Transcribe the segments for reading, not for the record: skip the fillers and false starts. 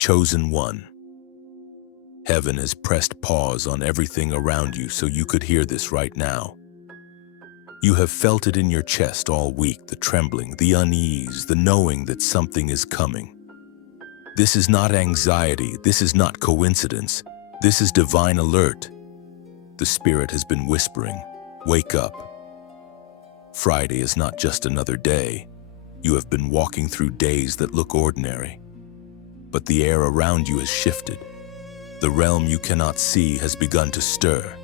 Chosen one. Heaven has pressed pause on everything around you so you could hear this right now. You have felt it in your chest all week, the trembling, the unease, the knowing that something is coming. This is not anxiety, this is not coincidence, this is divine alert. The Spirit has been whispering, wake up. Friday is not just another day. You have been walking through days that look ordinary. But the air around you has shifted. The realm you cannot see has begun to stir.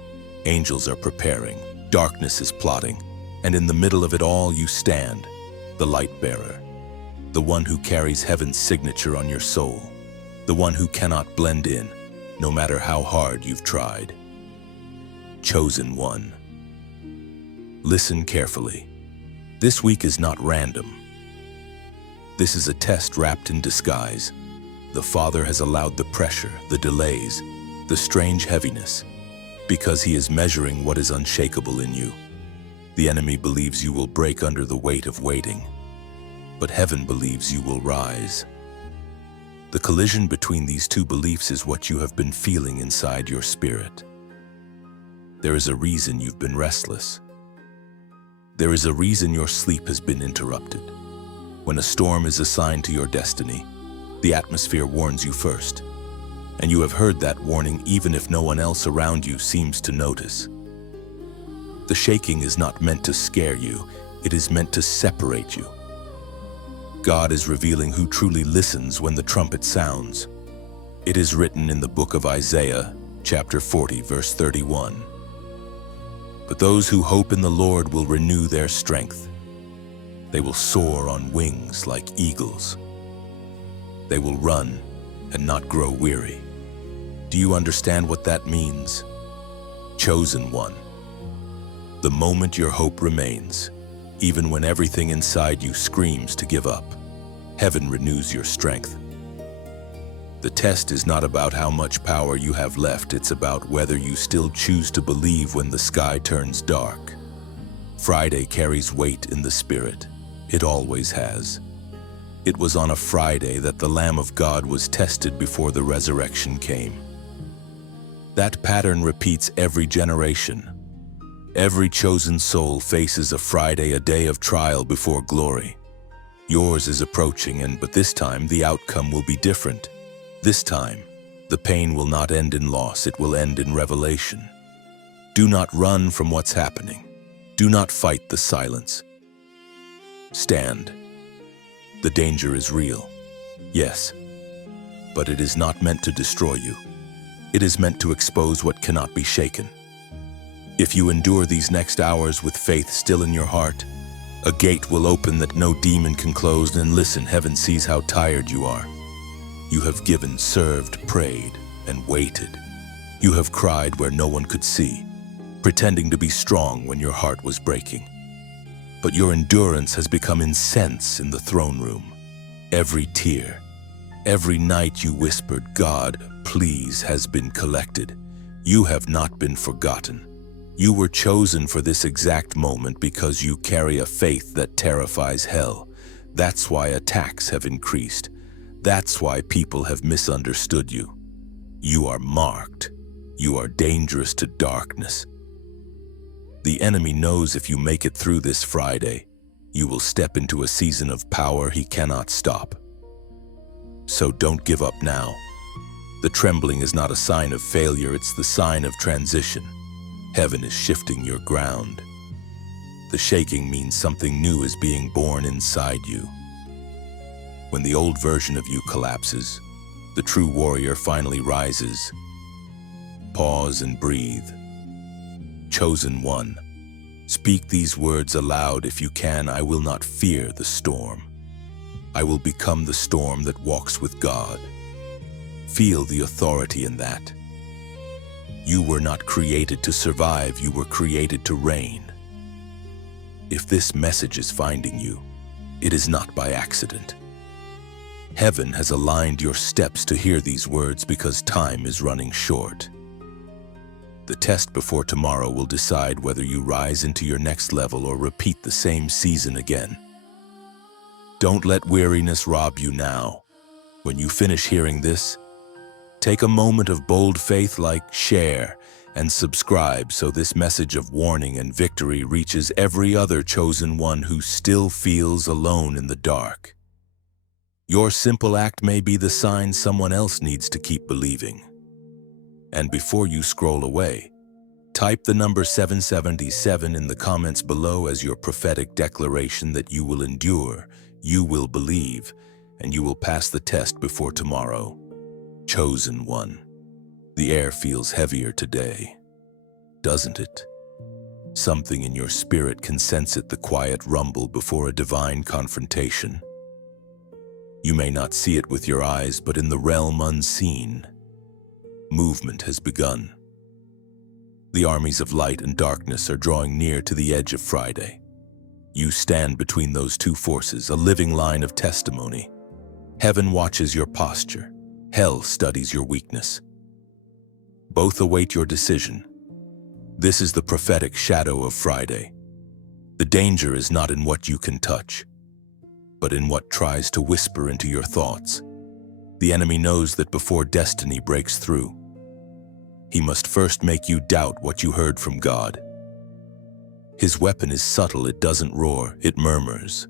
Angels are preparing, darkness is plotting, and in the middle of it all you stand, the light bearer, the one who carries heaven's signature on your soul, the one who cannot blend in, no matter how hard you've tried. Chosen one. Listen carefully. This week is not random. This is a test wrapped in disguise. The Father has allowed the pressure, the delays, the strange heaviness, because He is measuring what is unshakable in you. The enemy believes you will break under the weight of waiting, but heaven believes you will rise. The collision between these two beliefs is what you have been feeling inside your spirit. There is a reason you've been restless. There is a reason your sleep has been interrupted. When a storm is assigned to your destiny, the atmosphere warns you first, and you have heard that warning even if no one else around you seems to notice. The shaking is not meant to scare you, it is meant to separate you. God is revealing who truly listens when the trumpet sounds. It is written in the book of Isaiah, chapter 40, verse 31. But those who hope in the Lord will renew their strength. They will soar on wings like eagles. They will run and not grow weary. Do you understand what that means? Chosen one. The moment your hope remains, even when everything inside you screams to give up, heaven renews your strength. The test is not about how much power you have left, it's about whether you still choose to believe when the sky turns dark. Friday carries weight in the Spirit. It always has. It was on a Friday that the Lamb of God was tested before the resurrection came. That pattern repeats every generation. Every chosen soul faces a Friday, a day of trial before glory. Yours is approaching, but this time the outcome will be different. This time, the pain will not end in loss, it will end in revelation. Do not run from what's happening. Do not fight the silence. Stand. The danger is real, yes, but it is not meant to destroy you. It is meant to expose what cannot be shaken. If you endure these next hours with faith still in your heart, a gate will open that no demon can close, and listen, heaven sees how tired you are. You have given, served, prayed, and waited. You have cried where no one could see, pretending to be strong when your heart was breaking. But your endurance has become incense in the throne room. Every tear, every night you whispered, God, please, has been collected. You have not been forgotten. You were chosen for this exact moment because you carry a faith that terrifies hell. That's why attacks have increased. That's why people have misunderstood you. You are marked. You are dangerous to darkness. The enemy knows if you make it through this Friday, you will step into a season of power he cannot stop. So don't give up now. The trembling is not a sign of failure, it's the sign of transition. Heaven is shifting your ground. The shaking means something new is being born inside you. When the old version of you collapses, the true warrior finally rises. Pause and breathe. Chosen one, speak these words aloud if you can. I will not fear the storm. I will become the storm that walks with God. Feel the authority in that. You were not created to survive, you were created to reign. If this message is finding you, it is not by accident. Heaven has aligned your steps to hear these words because time is running short. The test before tomorrow will decide whether you rise into your next level or repeat the same season again. Don't let weariness rob you now. When you finish hearing this, take a moment of bold faith, like, share, and subscribe so this message of warning and victory reaches every other chosen one who still feels alone in the dark. Your simple act may be the sign someone else needs to keep believing. And before you scroll away, type the number 777 in the comments below as your prophetic declaration that you will endure, you will believe, and you will pass the test before tomorrow. Chosen one. The air feels heavier today, doesn't it? Something in your spirit can sense it, the quiet rumble before a divine confrontation. You may not see it with your eyes, but in the realm unseen, movement has begun. The armies of light and darkness are drawing near to the edge of Friday. You stand between those two forces, a living line of testimony. Heaven watches your posture. Hell studies your weakness. Both await your decision. This is the prophetic shadow of Friday. The danger is not in what you can touch, but in what tries to whisper into your thoughts. The enemy knows that before destiny breaks through, he must first make you doubt what you heard from God. His weapon is subtle. It doesn't roar, it murmurs.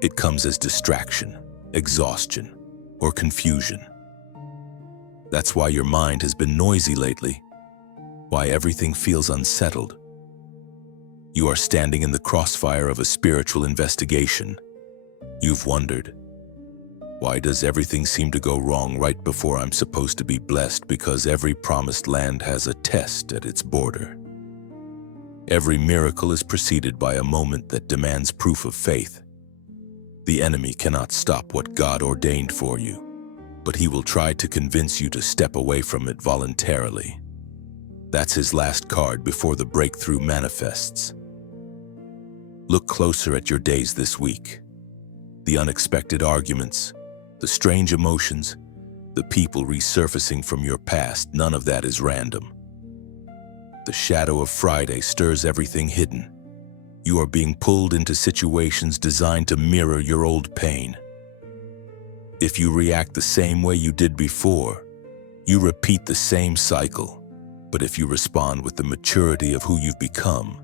It comes as distraction, exhaustion, or confusion. That's why your mind has been noisy lately, why everything feels unsettled. You are standing in the crossfire of a spiritual investigation. You've wondered, why does everything seem to go wrong right before I'm supposed to be blessed? Because every promised land has a test at its border. Every miracle is preceded by a moment that demands proof of faith. The enemy cannot stop what God ordained for you, but he will try to convince you to step away from it voluntarily. That's his last card before the breakthrough manifests. Look closer at your days this week. The unexpected arguments, the strange emotions, the people resurfacing from your past, none of that is random. The shadow of Friday stirs everything hidden. You are being pulled into situations designed to mirror your old pain. If you react the same way you did before, you repeat the same cycle. But if you respond with the maturity of who you've become,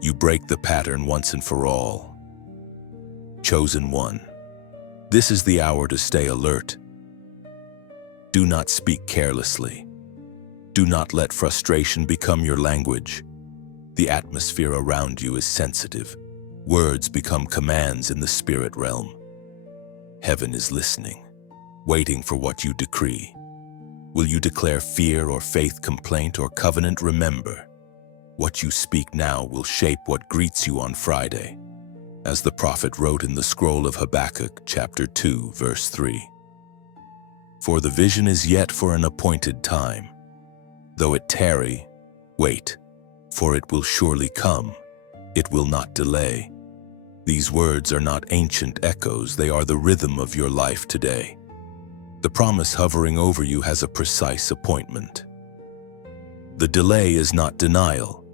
you break the pattern once and for all. Chosen one. This is the hour to stay alert. Do not speak carelessly. Do not let frustration become your language. The atmosphere around you is sensitive. Words become commands in the spirit realm. Heaven is listening, waiting for what you decree. Will you declare fear or faith, complaint or covenant? Remember, what you speak now will shape what greets you on Friday. As the prophet wrote in the scroll of Habakkuk, chapter 2, verse 3. For the vision is yet for an appointed time. Though it tarry, wait, for it will surely come. It will not delay. These words are not ancient echoes, they are the rhythm of your life today. The promise hovering over you has a precise appointment. The delay is not denial,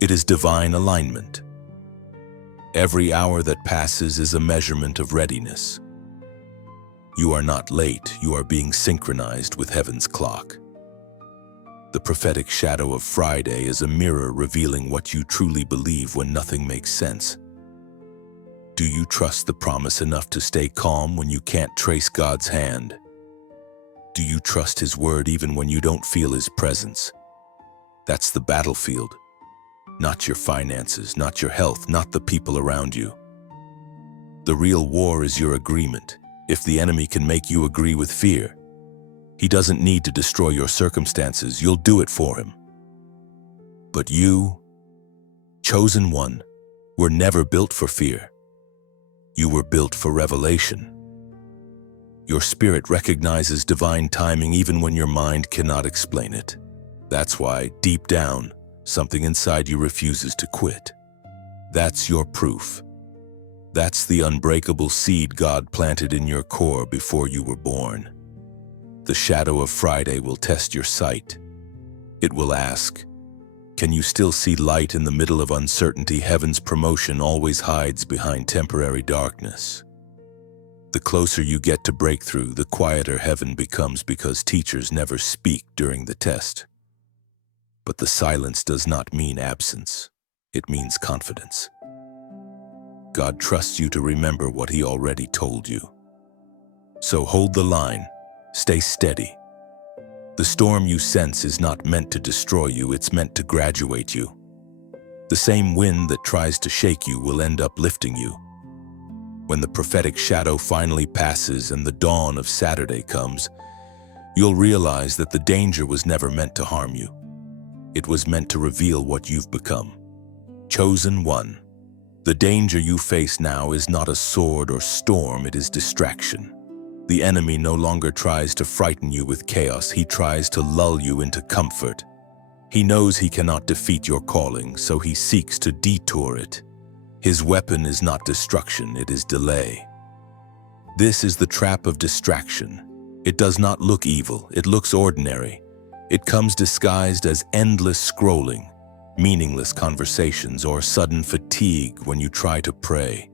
it is divine alignment. Every hour that passes is a measurement of readiness. You are not late, you are being synchronized with heaven's clock. The prophetic shadow of Friday is a mirror revealing what you truly believe when nothing makes sense. Do you trust the promise enough to stay calm when you can't trace God's hand? Do you trust His word even when you don't feel His presence? That's the battlefield. Not your finances, not your health, not the people around you. The real war is your agreement. If the enemy can make you agree with fear, he doesn't need to destroy your circumstances, you'll do it for him. But you, chosen one, were never built for fear. You were built for revelation. Your spirit recognizes divine timing even when your mind cannot explain it. That's why, deep down, something inside you refuses to quit. That's your proof. That's the unbreakable seed God planted in your core before you were born. The shadow of Friday will test your sight. It will ask, can you still see light in the middle of uncertainty? Heaven's promotion always hides behind temporary darkness. The closer you get to breakthrough, the quieter heaven becomes because teachers never speak during the test. But the silence does not mean absence. It means confidence. God trusts you to remember what He already told you. So hold the line. Stay steady. The storm you sense is not meant to destroy you, it's meant to graduate you. The same wind that tries to shake you will end up lifting you. When the prophetic shadow finally passes and the dawn of Saturday comes, you'll realize that the danger was never meant to harm you. It was meant to reveal what you've become. Chosen one. The danger you face now is not a sword or storm, it is distraction. The enemy no longer tries to frighten you with chaos, he tries to lull you into comfort. He knows he cannot defeat your calling, so he seeks to detour it. His weapon is not destruction, it is delay. This is the trap of distraction. It does not look evil, it looks ordinary. It comes disguised as endless scrolling, meaningless conversations, or sudden fatigue when you try to pray.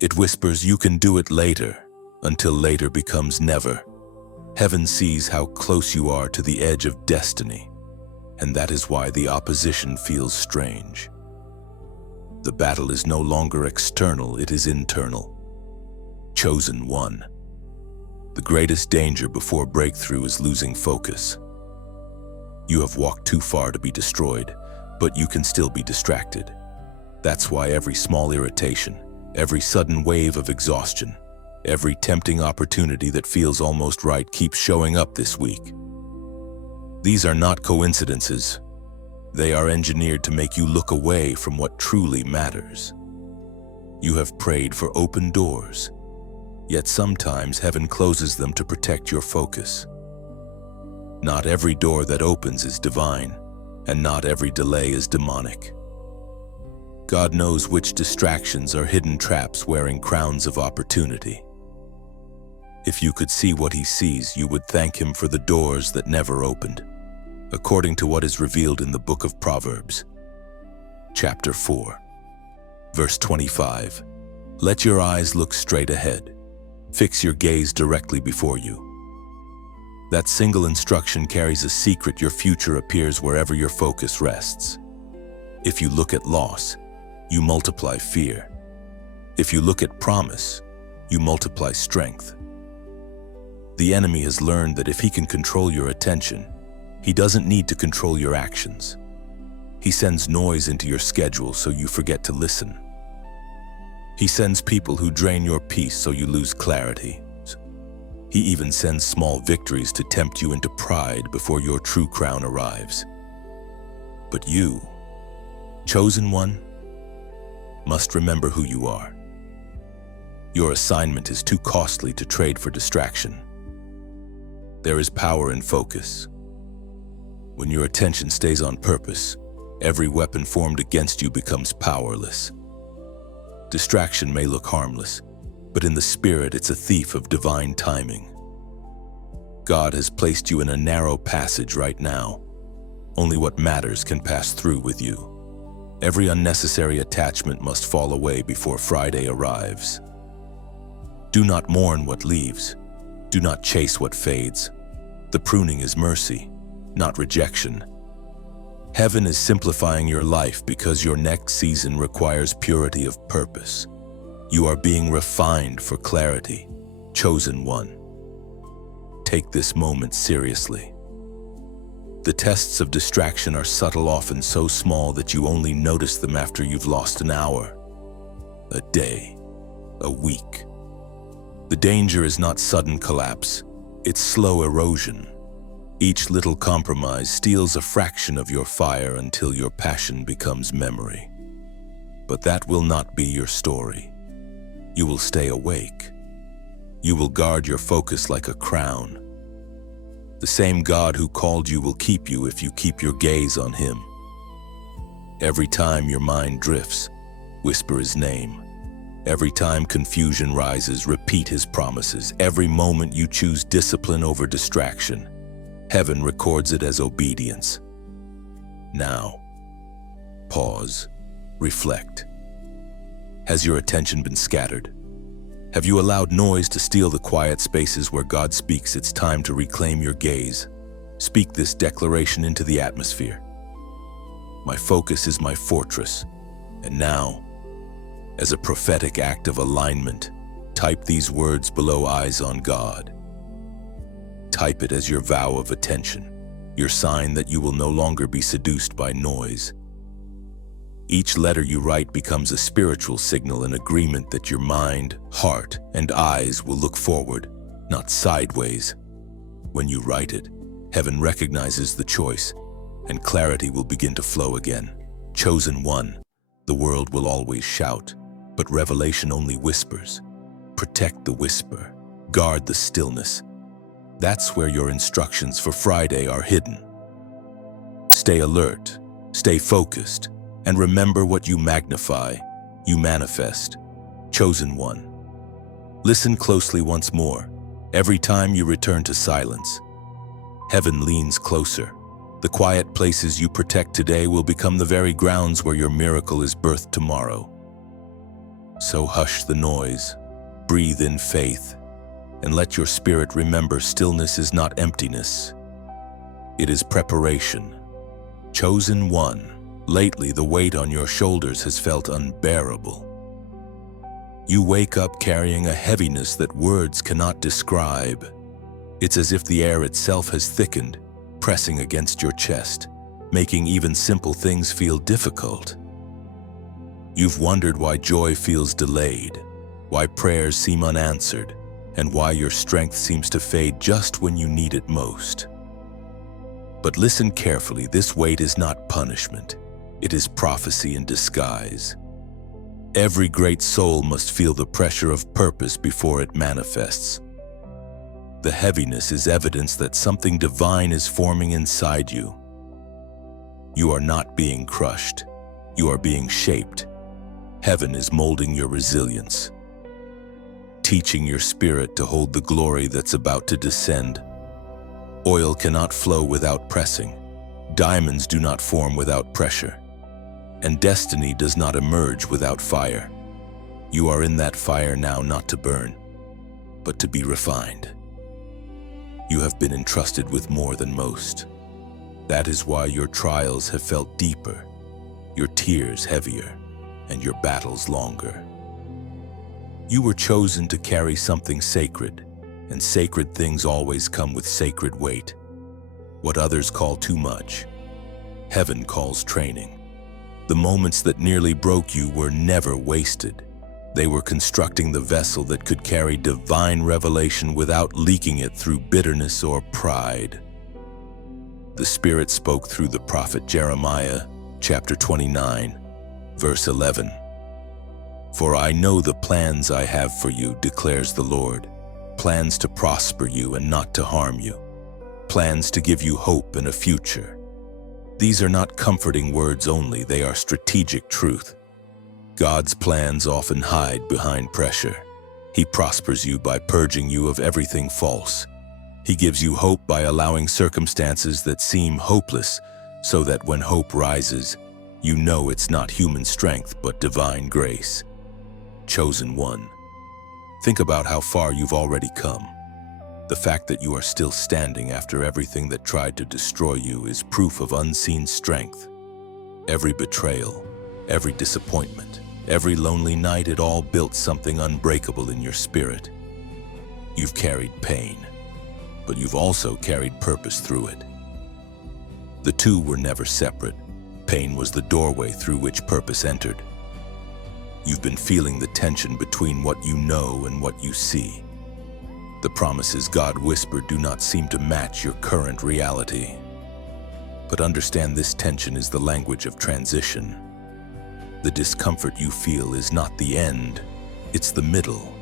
It whispers, "You can do it later," until later becomes never. Heaven sees how close you are to the edge of destiny, and that is why the opposition feels strange. The battle is no longer external, it is internal. Chosen one. The greatest danger before breakthrough is losing focus. You have walked too far to be destroyed, but you can still be distracted. That's why every small irritation, every sudden wave of exhaustion, every tempting opportunity that feels almost right keeps showing up this week. These are not coincidences. They are engineered to make you look away from what truly matters. You have prayed for open doors, yet sometimes heaven closes them to protect your focus. Not every door that opens is divine, and not every delay is demonic. God knows which distractions are hidden traps wearing crowns of opportunity. If you could see what He sees, you would thank Him for the doors that never opened, according to what is revealed in the book of Proverbs, chapter 4, verse 25. Let your eyes look straight ahead. Fix your gaze directly before you. That single instruction carries a secret. Your future appears wherever your focus rests. If you look at loss, you multiply fear. If you look at promise, you multiply strength. The enemy has learned that if he can control your attention, he doesn't need to control your actions. He sends noise into your schedule so you forget to listen. He sends people who drain your peace so you lose clarity. He even sends small victories to tempt you into pride before your true crown arrives. But you, chosen one, must remember who you are. Your assignment is too costly to trade for distraction. There is power in focus. When your attention stays on purpose, every weapon formed against you becomes powerless. Distraction may look harmless, but in the spirit it's a thief of divine timing. God has placed you in a narrow passage right now. Only what matters can pass through with you. Every unnecessary attachment must fall away before Friday arrives. Do not mourn what leaves. Do not chase what fades. The pruning is mercy, not rejection. Heaven is simplifying your life because your next season requires purity of purpose. You are being refined for clarity, chosen one. Take this moment seriously. The tests of distraction are subtle, often so small that you only notice them after you've lost an hour, a day, a week. The danger is not sudden collapse, it's slow erosion. Each little compromise steals a fraction of your fire until your passion becomes memory. But that will not be your story. You will stay awake. You will guard your focus like a crown. The same God who called you will keep you if you keep your gaze on Him. Every time your mind drifts, whisper His name. Every time confusion rises, repeat His promises. Every moment you choose discipline over distraction, heaven records it as obedience. Now, pause, reflect. Has your attention been scattered? Have you allowed noise to steal the quiet spaces where God speaks? It's time to reclaim your gaze. Speak this declaration into the atmosphere. My focus is my fortress. And now, as a prophetic act of alignment, type these words below: eyes on God. Type it as your vow of attention, your sign that you will no longer be seduced by noise. Each letter you write becomes a spiritual signal, an agreement that your mind, heart, and eyes will look forward, not sideways. When you write it, heaven recognizes the choice, and clarity will begin to flow again. Chosen one, the world will always shout, but revelation only whispers. Protect the whisper, guard the stillness. That's where your instructions for Friday are hidden. Stay alert, stay focused, and remember what you magnify, you manifest. Chosen one. Listen closely once more. Every time you return to silence, heaven leans closer. The quiet places you protect today will become the very grounds where your miracle is birthed tomorrow. So hush the noise, breathe in faith, and let your spirit remember stillness is not emptiness. It is preparation. Chosen one. Lately, the weight on your shoulders has felt unbearable. You wake up carrying a heaviness that words cannot describe. It's as if the air itself has thickened, pressing against your chest, making even simple things feel difficult. You've wondered why joy feels delayed, why prayers seem unanswered, and why your strength seems to fade just when you need it most. But listen carefully, this weight is not punishment. It is prophecy in disguise. Every great soul must feel the pressure of purpose before it manifests. The heaviness is evidence that something divine is forming inside you. You are not being crushed. You are being shaped. Heaven is molding your resilience, teaching your spirit to hold the glory that's about to descend. Oil cannot flow without pressing. Diamonds do not form without pressure. And destiny does not emerge without fire. You are in that fire now, not to burn, but to be refined. You have been entrusted with more than most. That is why your trials have felt deeper, your tears heavier, and your battles longer. You were chosen to carry something sacred, and sacred things always come with sacred weight. What others call too much, heaven calls training. The moments that nearly broke you were never wasted. They were constructing the vessel that could carry divine revelation without leaking it through bitterness or pride. The Spirit spoke through the prophet Jeremiah, chapter 29, verse 11. For I know the plans I have for you, declares the Lord, plans to prosper you and not to harm you, plans to give you hope and a future. These are not comforting words only, they are strategic truth. God's plans often hide behind pressure. He prospers you by purging you of everything false. He gives you hope by allowing circumstances that seem hopeless, so that when hope rises, you know it's not human strength but divine grace. Chosen one. Think about how far you've already come. The fact that you are still standing after everything that tried to destroy you is proof of unseen strength. Every betrayal, every disappointment, every lonely night, it all built something unbreakable in your spirit. You've carried pain, but you've also carried purpose through it. The two were never separate. Pain was the doorway through which purpose entered. You've been feeling the tension between what you know and what you see. The promises God whispered do not seem to match your current reality. But understand, this tension is the language of transition. The discomfort you feel is not the end, it's the middle.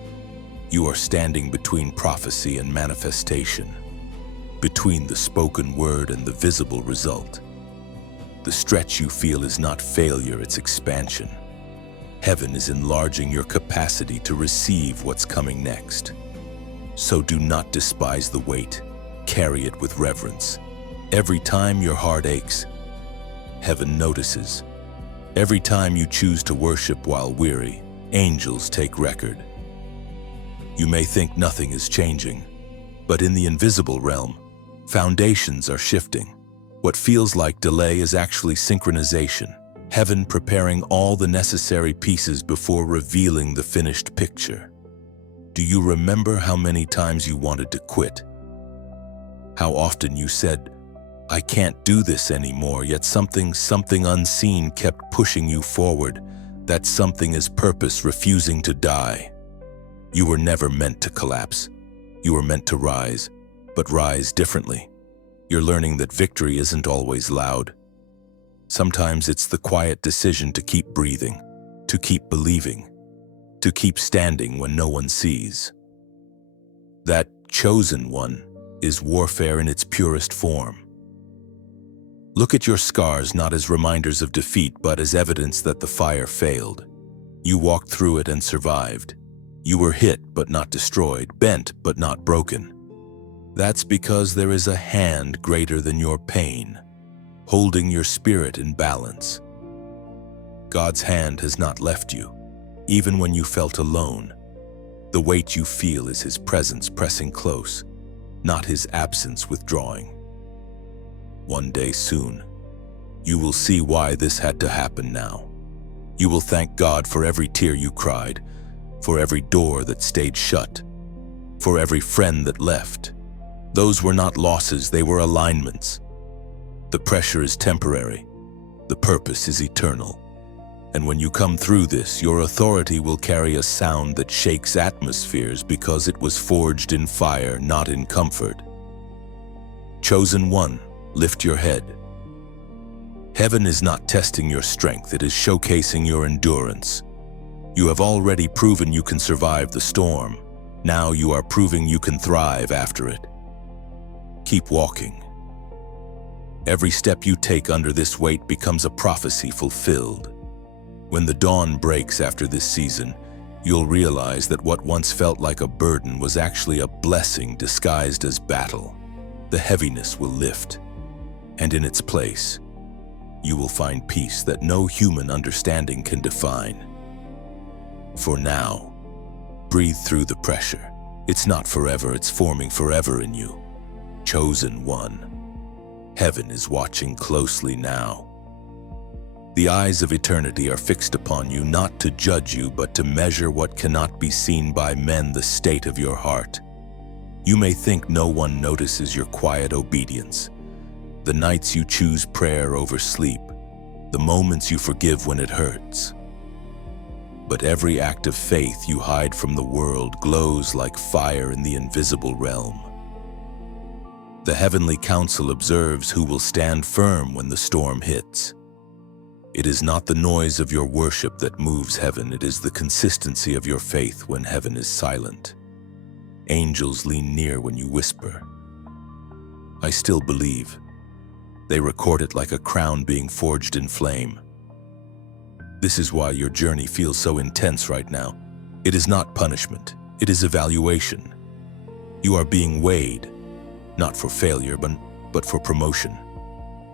You are standing between prophecy and manifestation, between the spoken word and the visible result. The stretch you feel is not failure, it's expansion. Heaven is enlarging your capacity to receive what's coming next. So do not despise the weight, carry it with reverence. Every time your heart aches, heaven notices. Every time you choose to worship while weary, angels take record. You may think nothing is changing, but in the invisible realm, foundations are shifting. What feels like delay is actually synchronization, heaven preparing all the necessary pieces before revealing the finished picture. Do you remember how many times you wanted to quit? How often you said, "I can't do this anymore," yet something unseen kept pushing you forward. That something is purpose refusing to die. You were never meant to collapse. You were meant to rise, but rise differently. You're learning that victory isn't always loud. Sometimes it's the quiet decision to keep breathing, to keep believing, to keep standing when no one sees. That chosen one is warfare in its purest form. Look at your scars not as reminders of defeat, but as evidence that the fire failed. You walked through it and survived. You were hit but not destroyed, bent but not broken. That's because there is a hand greater than your pain, holding your spirit in balance. God's hand has not left you, even when you felt alone. The weight you feel is His presence pressing close, not His absence withdrawing. One day soon, you will see why this had to happen now. You will thank God for every tear you cried, for every door that stayed shut, for every friend that left. Those were not losses, they were alignments. The pressure is temporary, the purpose is eternal. And when you come through this, your authority will carry a sound that shakes atmospheres because it was forged in fire, not in comfort. Chosen one, lift your head. Heaven is not testing your strength, it is showcasing your endurance. You have already proven you can survive the storm. Now you are proving you can thrive after it. Keep walking. Every step you take under this weight becomes a prophecy fulfilled. When the dawn breaks after this season, you'll realize that what once felt like a burden was actually a blessing disguised as battle. The heaviness will lift, and in its place, you will find peace that no human understanding can define. For now, breathe through the pressure. It's not forever, it's forming forever in you. Chosen one. Heaven is watching closely now. The eyes of eternity are fixed upon you, not to judge you, but to measure what cannot be seen by men, the state of your heart. You may think no one notices your quiet obedience, the nights you choose prayer over sleep, the moments you forgive when it hurts. But every act of faith you hide from the world glows like fire in the invisible realm. The heavenly council observes who will stand firm when the storm hits. It is not the noise of your worship that moves heaven, it is the consistency of your faith when heaven is silent. Angels lean near when you whisper, "I still believe." They record it like a crown being forged in flame. This is why your journey feels so intense right now. It is not punishment, it is evaluation. You are being weighed, not for failure, but for promotion.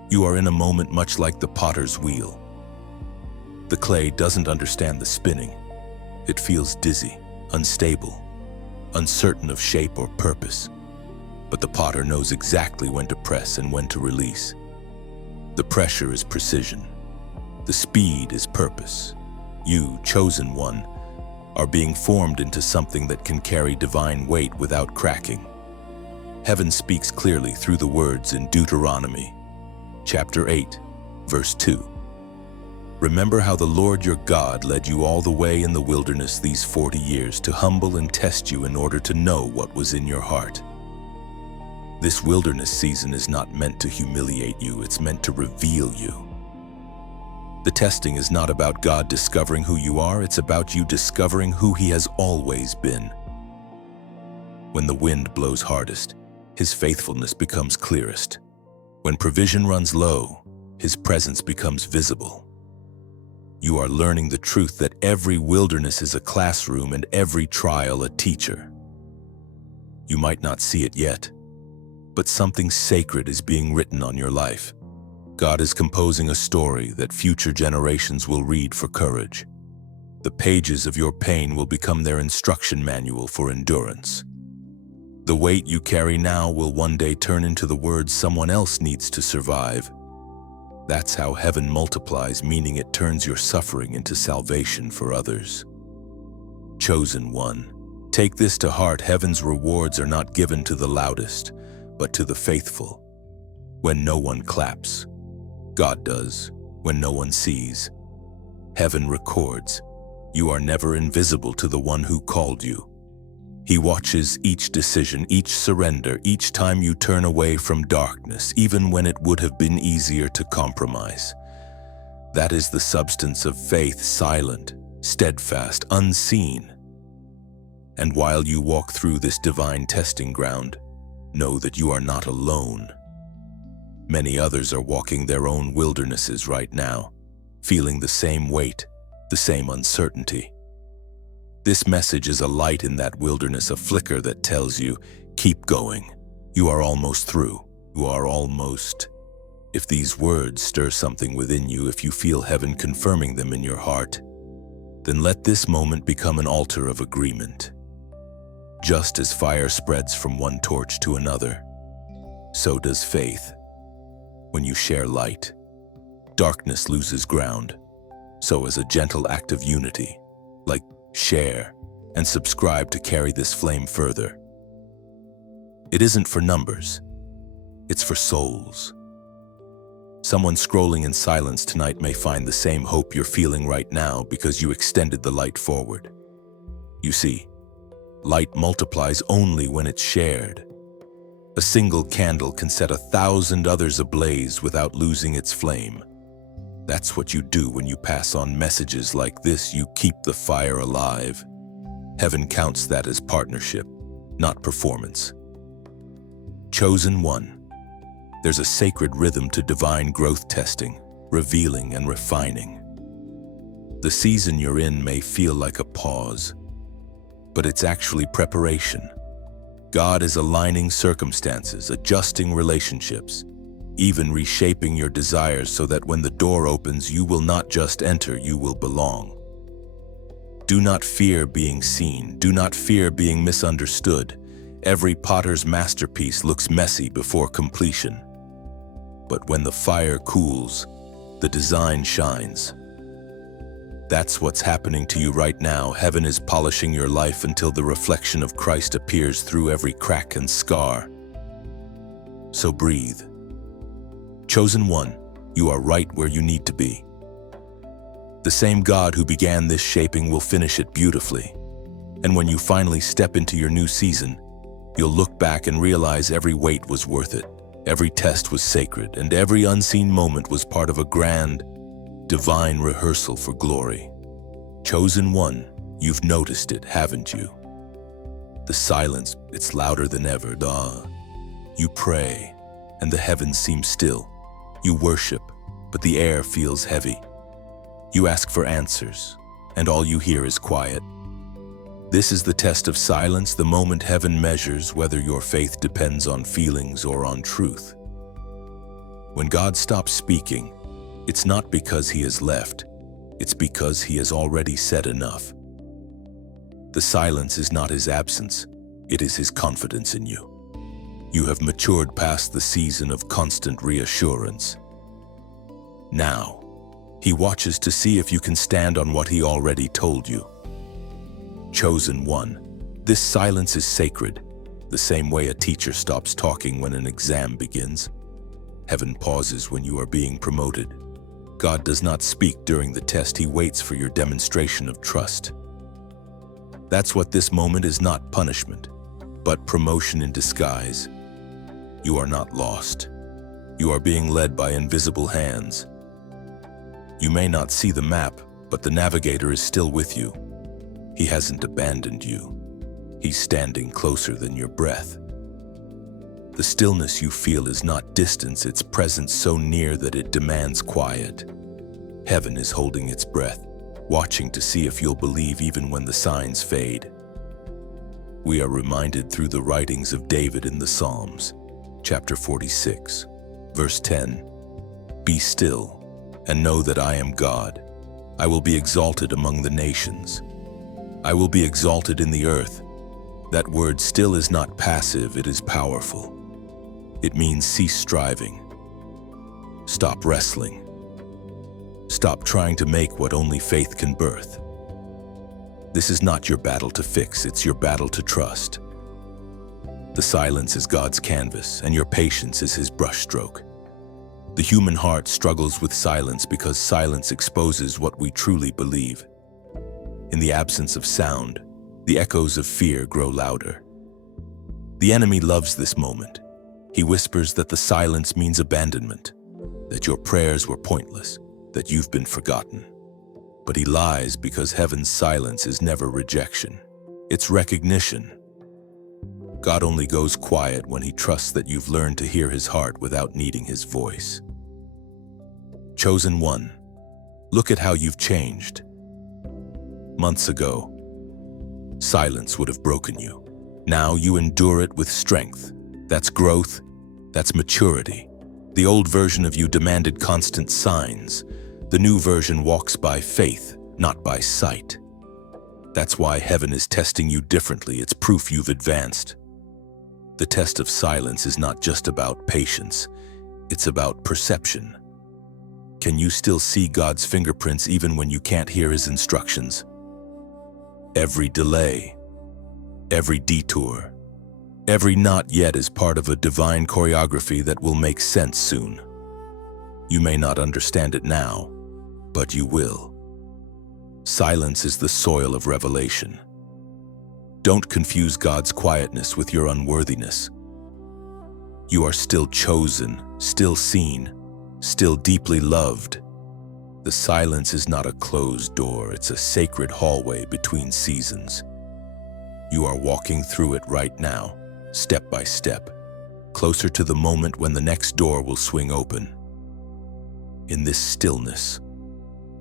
You are in a moment much like the potter's wheel. The clay doesn't understand the spinning. It feels dizzy, unstable, uncertain of shape or purpose. But the potter knows exactly when to press and when to release. The pressure is precision. The speed is purpose. You, chosen one, are being formed into something that can carry divine weight without cracking. Heaven speaks clearly through the words in Deuteronomy, chapter 8, verse 2. Remember how the Lord your God led you all the way in the wilderness these 40 years to humble and test you in order to know what was in your heart. This wilderness season is not meant to humiliate you, it's meant to reveal you. The testing is not about God discovering who you are, it's about you discovering who He has always been. When the wind blows hardest, His faithfulness becomes clearest. When provision runs low, His presence becomes visible. You are learning the truth that every wilderness is a classroom and every trial a teacher. You might not see it yet, but something sacred is being written on your life. God is composing a story that future generations will read for courage. The pages of your pain will become their instruction manual for endurance. The weight you carry now will one day turn into the words someone else needs to survive. That's how heaven multiplies, meaning it turns your suffering into salvation for others. Chosen one, take this to heart: heaven's rewards are not given to the loudest, but to the faithful. When no one claps, God does. When no one sees, heaven records. You are never invisible to the one who called you. He watches each decision, each surrender, each time you turn away from darkness, even when it would have been easier to compromise. That is the substance of faith, silent, steadfast, unseen. And while you walk through this divine testing ground, know that you are not alone. Many others are walking their own wildernesses right now, feeling the same weight, the same uncertainty. This message is a light in that wilderness, a flicker that tells you, keep going. You are almost through. You are almost. If these words stir something within you, if you feel heaven confirming them in your heart, then let this moment become an altar of agreement. Just as fire spreads from one torch to another, so does faith. When you share light, darkness loses ground. So as a gentle act of unity, like share and subscribe to carry this flame further. It isn't for numbers, it's for souls. Someone scrolling in silence tonight may find the same hope you're feeling right now because you extended the light forward. You see, light multiplies only when it's shared. A single candle can set 1,000 others ablaze without losing its flame. That's what you do when you pass on messages like this. You keep the fire alive. Heaven counts that as partnership, not performance. Chosen one. There's a sacred rhythm to divine growth testing, revealing and refining. The season you're in may feel like a pause, but it's actually preparation. God is aligning circumstances, adjusting relationships, even reshaping your desires so that when the door opens, you will not just enter, you will belong. Do not fear being seen. Do not fear being misunderstood. Every potter's masterpiece looks messy before completion. But when the fire cools, the design shines. That's what's happening to you right now. Heaven is polishing your life until the reflection of Christ appears through every crack and scar. So breathe. Chosen one, you are right where you need to be. The same God who began this shaping will finish it beautifully. And when you finally step into your new season, you'll look back and realize every weight was worth it. Every test was sacred, and every unseen moment was part of a grand, divine rehearsal for glory. Chosen one, you've noticed it, haven't you? The silence, it's louder than ever. You pray, and the heavens seem still. You worship, but the air feels heavy. You ask for answers, and all you hear is quiet. This is the test of silence, the moment heaven measures whether your faith depends on feelings or on truth. When God stops speaking, it's not because he has left, it's because he has already said enough. The silence is not his absence, it is his confidence in you. You have matured past the season of constant reassurance. Now, he watches to see if you can stand on what he already told you. Chosen one, this silence is sacred, the same way a teacher stops talking when an exam begins. Heaven pauses when you are being promoted. God does not speak during the test, he waits for your demonstration of trust. That's what this moment is, not punishment, but promotion in disguise. You are not lost. You are being led by invisible hands. You may not see the map, but the navigator is still with you. He hasn't abandoned you. He's standing closer than your breath. The stillness you feel is not distance, it's presence so near that it demands quiet. Heaven is holding its breath, watching to see if you'll believe even when the signs fade. We are reminded through the writings of David in the Psalms, chapter 46, verse 10, "Be still and know that I am God. I will be exalted among the nations. I will be exalted in the earth. That word still is not passive, it is powerful. It means cease striving. Stop wrestling. Stop trying to make what only faith can birth. This is not your battle to fix, it's your battle to trust. The silence is God's canvas, and your patience is His brushstroke. The human heart struggles with silence because silence exposes what we truly believe. In the absence of sound, the echoes of fear grow louder. The enemy loves this moment. He whispers that the silence means abandonment, that your prayers were pointless, that you've been forgotten. But he lies because heaven's silence is never rejection. It's recognition. God only goes quiet when He trusts that you've learned to hear His heart without needing His voice. Chosen one, look at how you've changed. Months ago, silence would have broken you. Now you endure it with strength. That's growth. That's maturity. The old version of you demanded constant signs. The new version walks by faith, not by sight. That's why heaven is testing you differently. It's proof you've advanced. The test of silence is not just about patience. It's about perception. Can you still see God's fingerprints even when you can't hear His instructions? Every delay, every detour, every not yet is part of a divine choreography that will make sense soon. You may not understand it now, but you will. Silence is the soil of revelation. Don't confuse God's quietness with your unworthiness. You are still chosen, still seen, still deeply loved. The silence is not a closed door, it's a sacred hallway between seasons. You are walking through it right now, step by step, closer to the moment when the next door will swing open. In this stillness,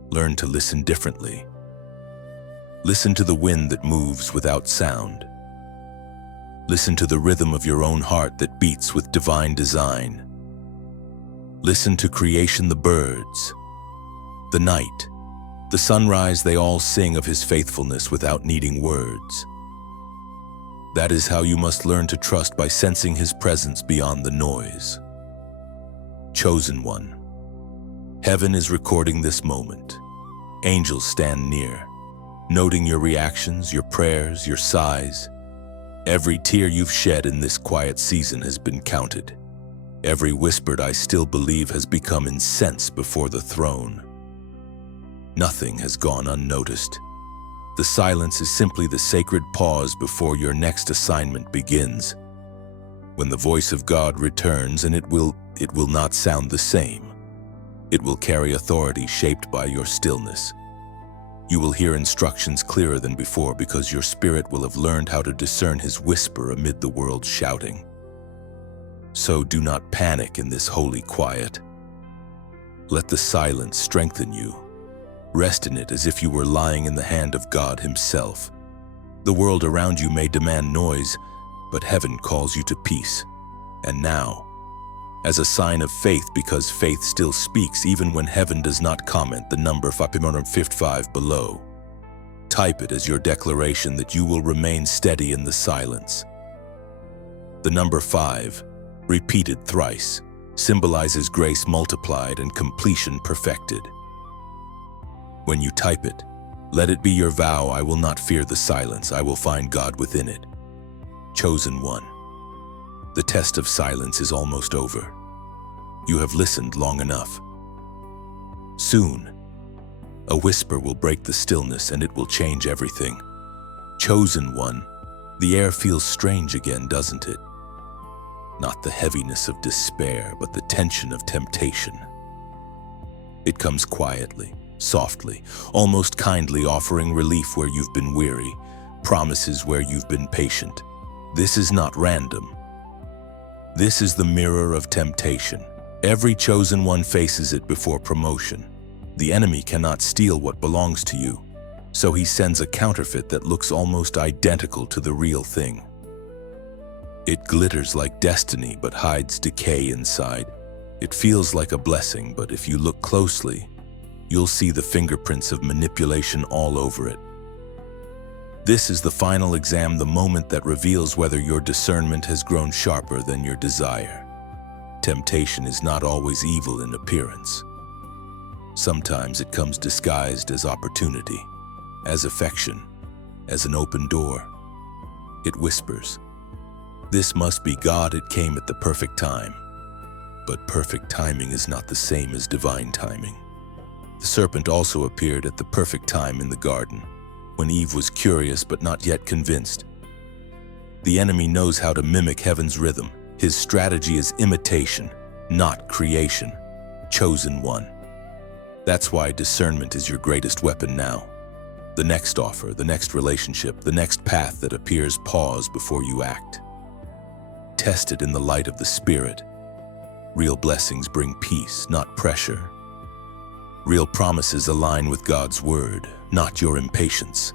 learn to listen differently. Listen to the wind that moves without sound. Listen to the rhythm of your own heart that beats with divine design. Listen to creation, the birds, the night, the sunrise. They all sing of His faithfulness without needing words. That is how you must learn to trust, by sensing His presence beyond the noise. Chosen one, heaven is recording this moment. Angels stand near, noting your reactions, your prayers, your sighs. Every tear you've shed in this quiet season has been counted. Every whispered "I still believe" has become incense before the throne. Nothing has gone unnoticed. The silence is simply the sacred pause before your next assignment begins. When the voice of God returns, and it will not sound the same. It will carry authority shaped by your stillness. You will hear instructions clearer than before because your spirit will have learned how to discern His whisper amid the world's shouting. So do not panic in this holy quiet. Let the silence strengthen you. Rest in it as if you were lying in the hand of God Himself. The world around you may demand noise, but heaven calls you to peace. And now, as a sign of faith, because faith still speaks even when heaven does not comment, the number 555 below. Type it as your declaration that you will remain steady in the silence. The number 5, repeated thrice, symbolizes grace multiplied and completion perfected. When you type it, let it be your vow: I will not fear the silence, I will find God within it. Chosen one, the test of silence is almost over. You have listened long enough. Soon, a whisper will break the stillness and it will change everything. Chosen one, the air feels strange again, doesn't it? Not the heaviness of despair, but the tension of temptation. It comes quietly, softly, almost kindly, offering relief where you've been weary, promises where you've been patient. This is not random. This is the mirror of temptation. Every chosen one faces it before promotion. The enemy cannot steal what belongs to you, so he sends a counterfeit that looks almost identical to the real thing. It glitters like destiny but hides decay inside. It feels like a blessing, but if you look closely, You'll see the fingerprints of manipulation all over it. This is the final exam, the moment that reveals whether your discernment has grown sharper than your desire. Temptation is not always evil in appearance. Sometimes it comes disguised as opportunity, as affection, as an open door. It whispers, "This must be God, it came at the perfect time." But perfect timing is not the same as divine timing. The serpent also appeared at the perfect time in the garden, when Eve was curious but not yet convinced. The enemy knows how to mimic heaven's rhythm. His strategy is imitation, not creation. Chosen one. That's why discernment is your greatest weapon now. The next offer, the next relationship, the next path that appears, pause before you act. Test it in the light of the Spirit. Real blessings bring peace, not pressure. Real promises align with God's word, not your impatience.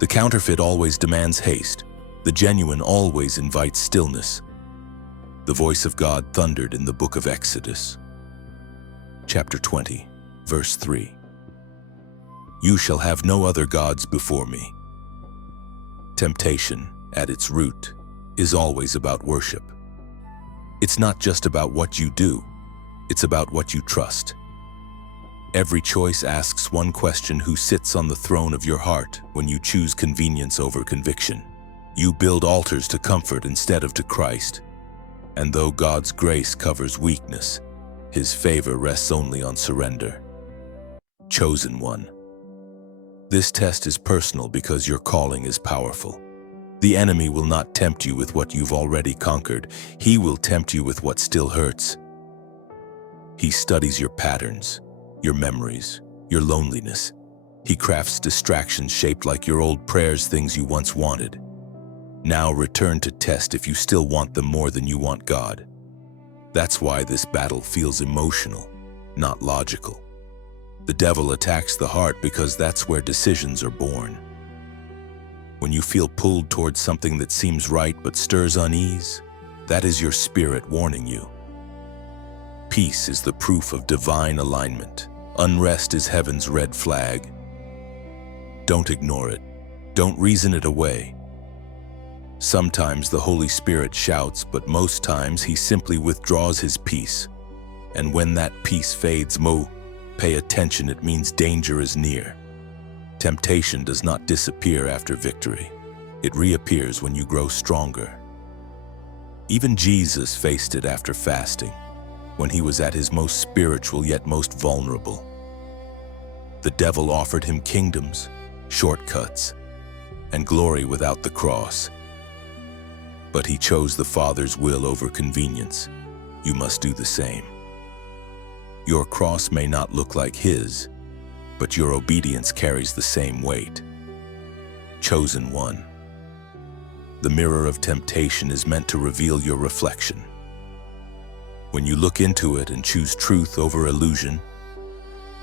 The counterfeit always demands haste. The genuine always invites stillness. The voice of God thundered in the book of Exodus. Chapter 20, verse 3. You shall have no other gods before me. Temptation, at its root, is always about worship. It's not just about what you do, it's about what you trust. Every choice asks one question: who sits on the throne of your heart when you choose convenience over conviction? You build altars to comfort instead of to Christ. And though God's grace covers weakness, His favor rests only on surrender. Chosen one. This test is personal because your calling is powerful. The enemy will not tempt you with what you've already conquered. He will tempt you with what still hurts. He studies your patterns, your memories, your loneliness. He crafts distractions shaped like your old prayers, things you once wanted. Now return to test if you still want them more than you want God. That's why this battle feels emotional, not logical. The devil attacks the heart because that's where decisions are born. When you feel pulled towards something that seems right but stirs unease, that is your spirit warning you. Peace is the proof of divine alignment. Unrest is heaven's red flag. Don't ignore it. Don't reason it away. Sometimes the Holy Spirit shouts, but most times He simply withdraws His peace. And when that peace fades, pay attention, it means danger is near. Temptation does not disappear after victory. It reappears when you grow stronger. Even Jesus faced it after fasting, when He was at His most spiritual yet most vulnerable. The devil offered Him kingdoms, shortcuts, and glory without the cross. But He chose the Father's will over convenience. You must do the same. Your cross may not look like His, but your obedience carries the same weight. Chosen one. The mirror of temptation is meant to reveal your reflection. When you look into it and choose truth over illusion,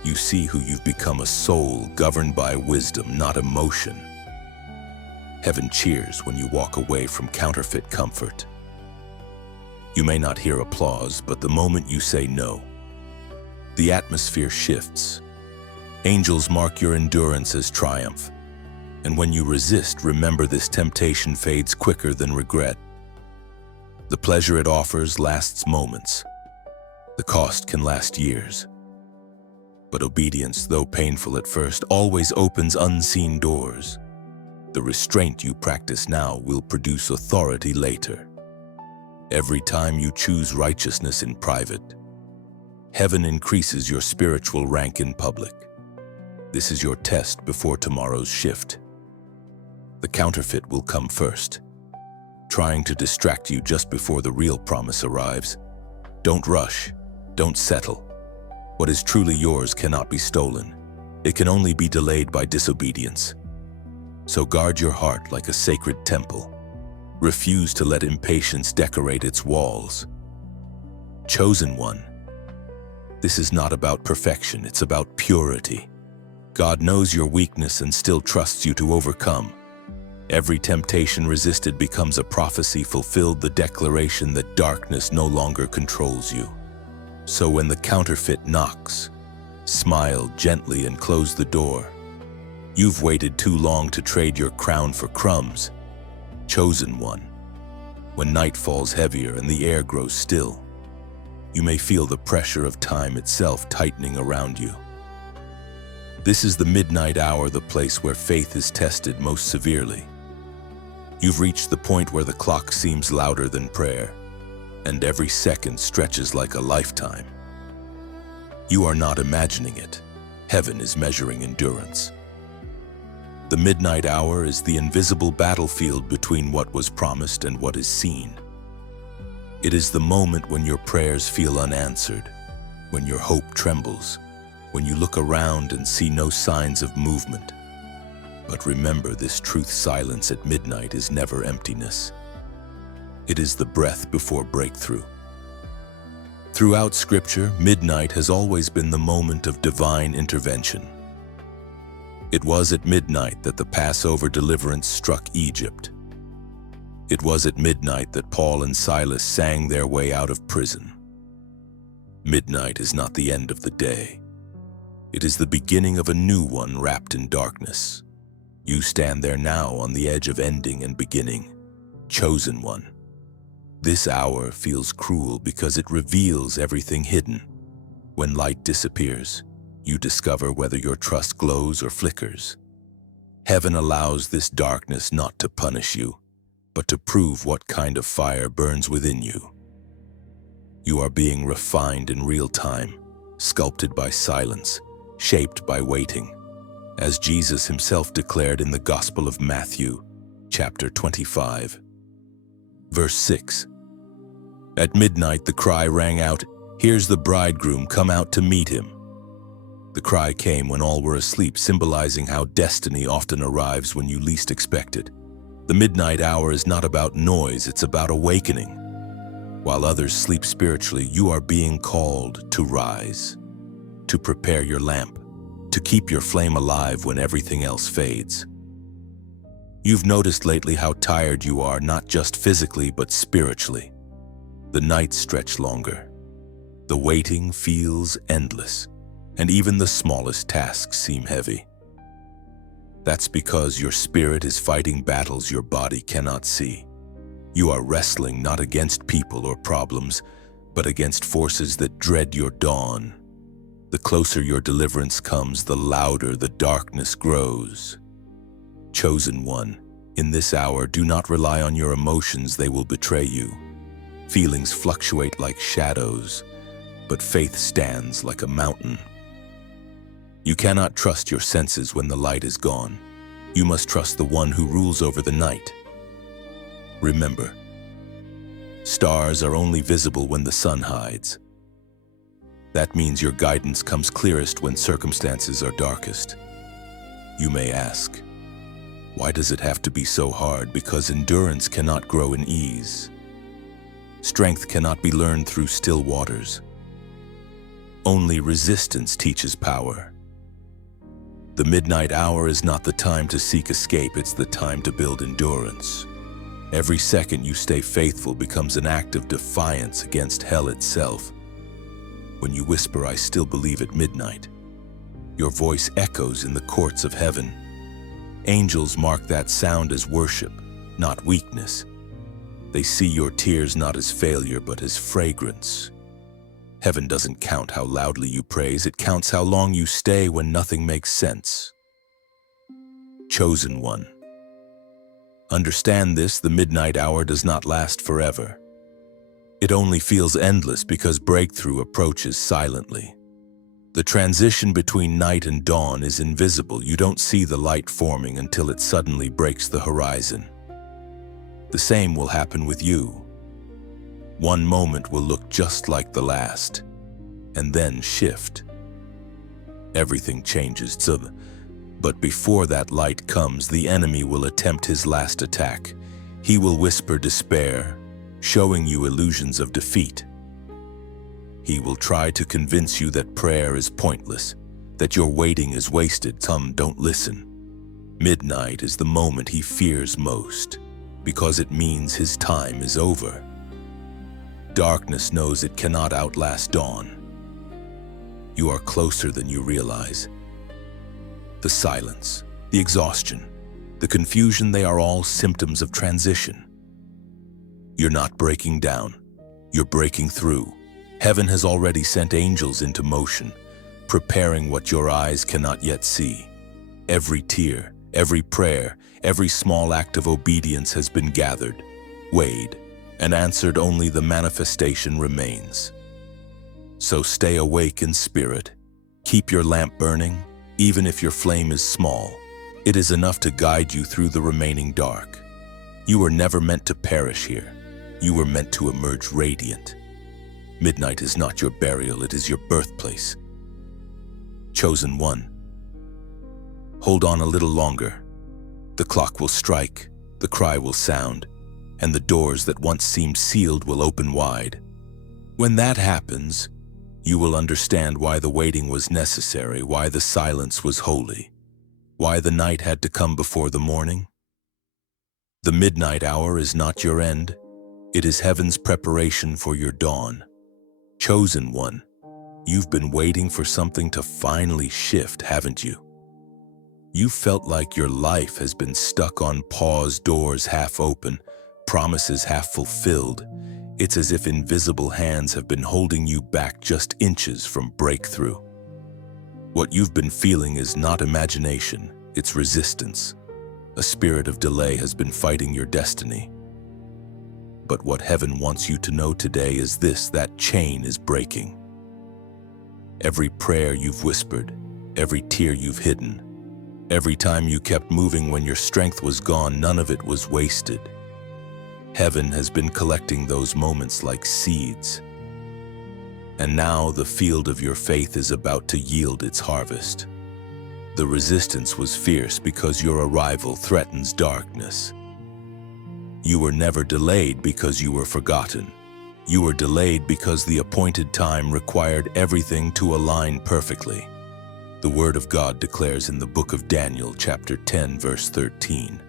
you see who you've become, a soul governed by wisdom, not emotion. Heaven cheers when you walk away from counterfeit comfort. You may not hear applause, but the moment you say no, the atmosphere shifts. Angels mark your endurance as triumph. And when you resist, remember this: temptation fades quicker than regret. The pleasure it offers lasts moments. The cost can last years. But obedience, though painful at first, always opens unseen doors. The restraint you practice now will produce authority later. Every time you choose righteousness in private, heaven increases your spiritual rank in public. This is your test before tomorrow's shift. The counterfeit will come first, trying to distract you just before the real promise arrives. Don't rush. Don't settle. What is truly yours cannot be stolen. It can only be delayed by disobedience. So guard your heart like a sacred temple. Refuse to let impatience decorate its walls. Chosen one. This is not about perfection, it's about purity. God knows your weakness and still trusts you to overcome. Every temptation resisted becomes a prophecy fulfilled, the declaration that darkness no longer controls you. So when the counterfeit knocks, Smile gently and close the door. You've waited too long to trade your crown for crumbs. Chosen one. When night falls heavier and the air grows still, you may feel the pressure of time itself tightening around you. This is the midnight hour, the place where faith is tested most severely. You've reached the point where the clock seems louder than prayer, and every second stretches like a lifetime. You are not imagining it. Heaven is measuring endurance. The midnight hour is the invisible battlefield between what was promised and what is seen. It is the moment when your prayers feel unanswered, when your hope trembles, when you look around and see no signs of movement. But remember this truth: silence at midnight is never emptiness. It is the breath before breakthrough. Throughout Scripture, midnight has always been the moment of divine intervention. It was at midnight that the Passover deliverance struck Egypt. It was at midnight that Paul and Silas sang their way out of prison. Midnight is not the end of the day. It is the beginning of a new one wrapped in darkness. You stand there now on the edge of ending and beginning, chosen one. This hour feels cruel because it reveals everything hidden. When light disappears, you discover whether your trust glows or flickers. Heaven allows this darkness not to punish you, but to prove what kind of fire burns within you. You are being refined in real time, sculpted by silence, shaped by waiting. As Jesus himself declared in the Gospel of Matthew, chapter 25, verse 6. At midnight the cry rang out, "Here's the bridegroom, come out to meet him." The cry came when all were asleep, symbolizing how destiny often arrives when you least expect it. The midnight hour is not about noise, it's about awakening. While others sleep spiritually, you are being called to rise, to prepare your lamp, to keep your flame alive when everything else fades. You've noticed lately how tired you are, not just physically, but spiritually. The nights stretch longer. The waiting feels endless, and even the smallest tasks seem heavy. That's because your spirit is fighting battles your body cannot see. You are wrestling not against people or problems, but against forces that dread your dawn. The closer your deliverance comes, the louder the darkness grows. Chosen one, in this hour, do not rely on your emotions, they will betray you. Feelings fluctuate like shadows, but faith stands like a mountain. You cannot trust your senses when the light is gone. You must trust the one who rules over the night. Remember, stars are only visible when the sun hides. That means your guidance comes clearest when circumstances are darkest. You may ask, why does it have to be so hard? Because endurance cannot grow in ease. Strength cannot be learned through still waters. Only resistance teaches power. The midnight hour is not the time to seek escape, it's the time to build endurance. Every second you stay faithful becomes an act of defiance against hell itself. When you whisper, "I still believe," at midnight, your voice echoes in the courts of heaven. Angels mark that sound as worship, not weakness. They see your tears not as failure, but as fragrance. Heaven doesn't count how loudly you praise, it counts how long you stay when nothing makes sense. Chosen one. Understand this: the midnight hour does not last forever. It only feels endless because breakthrough approaches silently. The transition between night and dawn is invisible. You don't see the light forming until it suddenly breaks the horizon. The same will happen with you. One moment will look just like the last, and then shift. Everything changes, but before that light comes, the enemy will attempt his last attack. He will whisper despair, showing you illusions of defeat. He will try to convince you that prayer is pointless, that your waiting is wasted. Some don't listen. Midnight is the moment he fears most, because it means his time is over. Darkness knows it cannot outlast dawn. You are closer than you realize. The silence, the exhaustion, the confusion, they are all symptoms of transition. You're not breaking down. You're breaking through. Heaven has already sent angels into motion, preparing what your eyes cannot yet see. Every tear, every prayer, every small act of obedience has been gathered, weighed, and answered. Only the manifestation remains. So stay awake in spirit. Keep your lamp burning, even if your flame is small. It is enough to guide you through the remaining dark. You were never meant to perish here. You were meant to emerge radiant. Midnight is not your burial, it is your birthplace. Chosen one, hold on a little longer. The clock will strike, the cry will sound, and the doors that once seemed sealed will open wide. When that happens, you will understand why the waiting was necessary, why the silence was holy, why the night had to come before the morning. The midnight hour is not your end. It is heaven's preparation for your dawn. Chosen one, you've been waiting for something to finally shift, haven't you? You felt like your life has been stuck on pause, doors half open, promises half fulfilled. It's as if invisible hands have been holding you back just inches from breakthrough. What you've been feeling is not imagination, it's resistance. A spirit of delay has been fighting your destiny. But what heaven wants you to know today is this: that chain is breaking. Every prayer you've whispered, every tear you've hidden, every time you kept moving when your strength was gone, none of it was wasted. Heaven has been collecting those moments like seeds. And now the field of your faith is about to yield its harvest. The resistance was fierce because your arrival threatens darkness. You were never delayed because you were forgotten. You were delayed because the appointed time required everything to align perfectly. The Word of God declares in the book of Daniel, chapter 10, verse 13,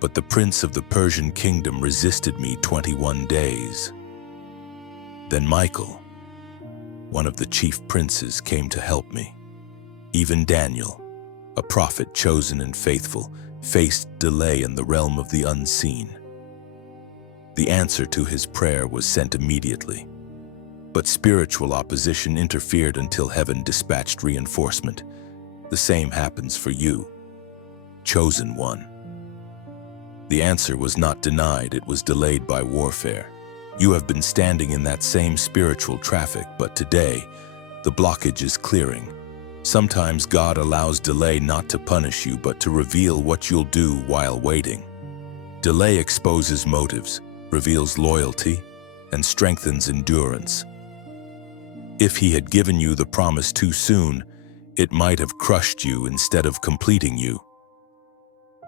"But the prince of the Persian kingdom resisted me 21 days. Then Michael, one of the chief princes, came to help me." Even Daniel, a prophet chosen and faithful, faced delay in the realm of the unseen. The answer to his prayer was sent immediately, but spiritual opposition interfered until heaven dispatched reinforcement. The same happens for you, chosen one. The answer was not denied, it was delayed by warfare. You have been standing in that same spiritual traffic, but today, the blockage is clearing. Sometimes God allows delay not to punish you, but to reveal what you'll do while waiting. Delay exposes motives, reveals loyalty, and strengthens endurance. If He had given you the promise too soon, it might have crushed you instead of completing you.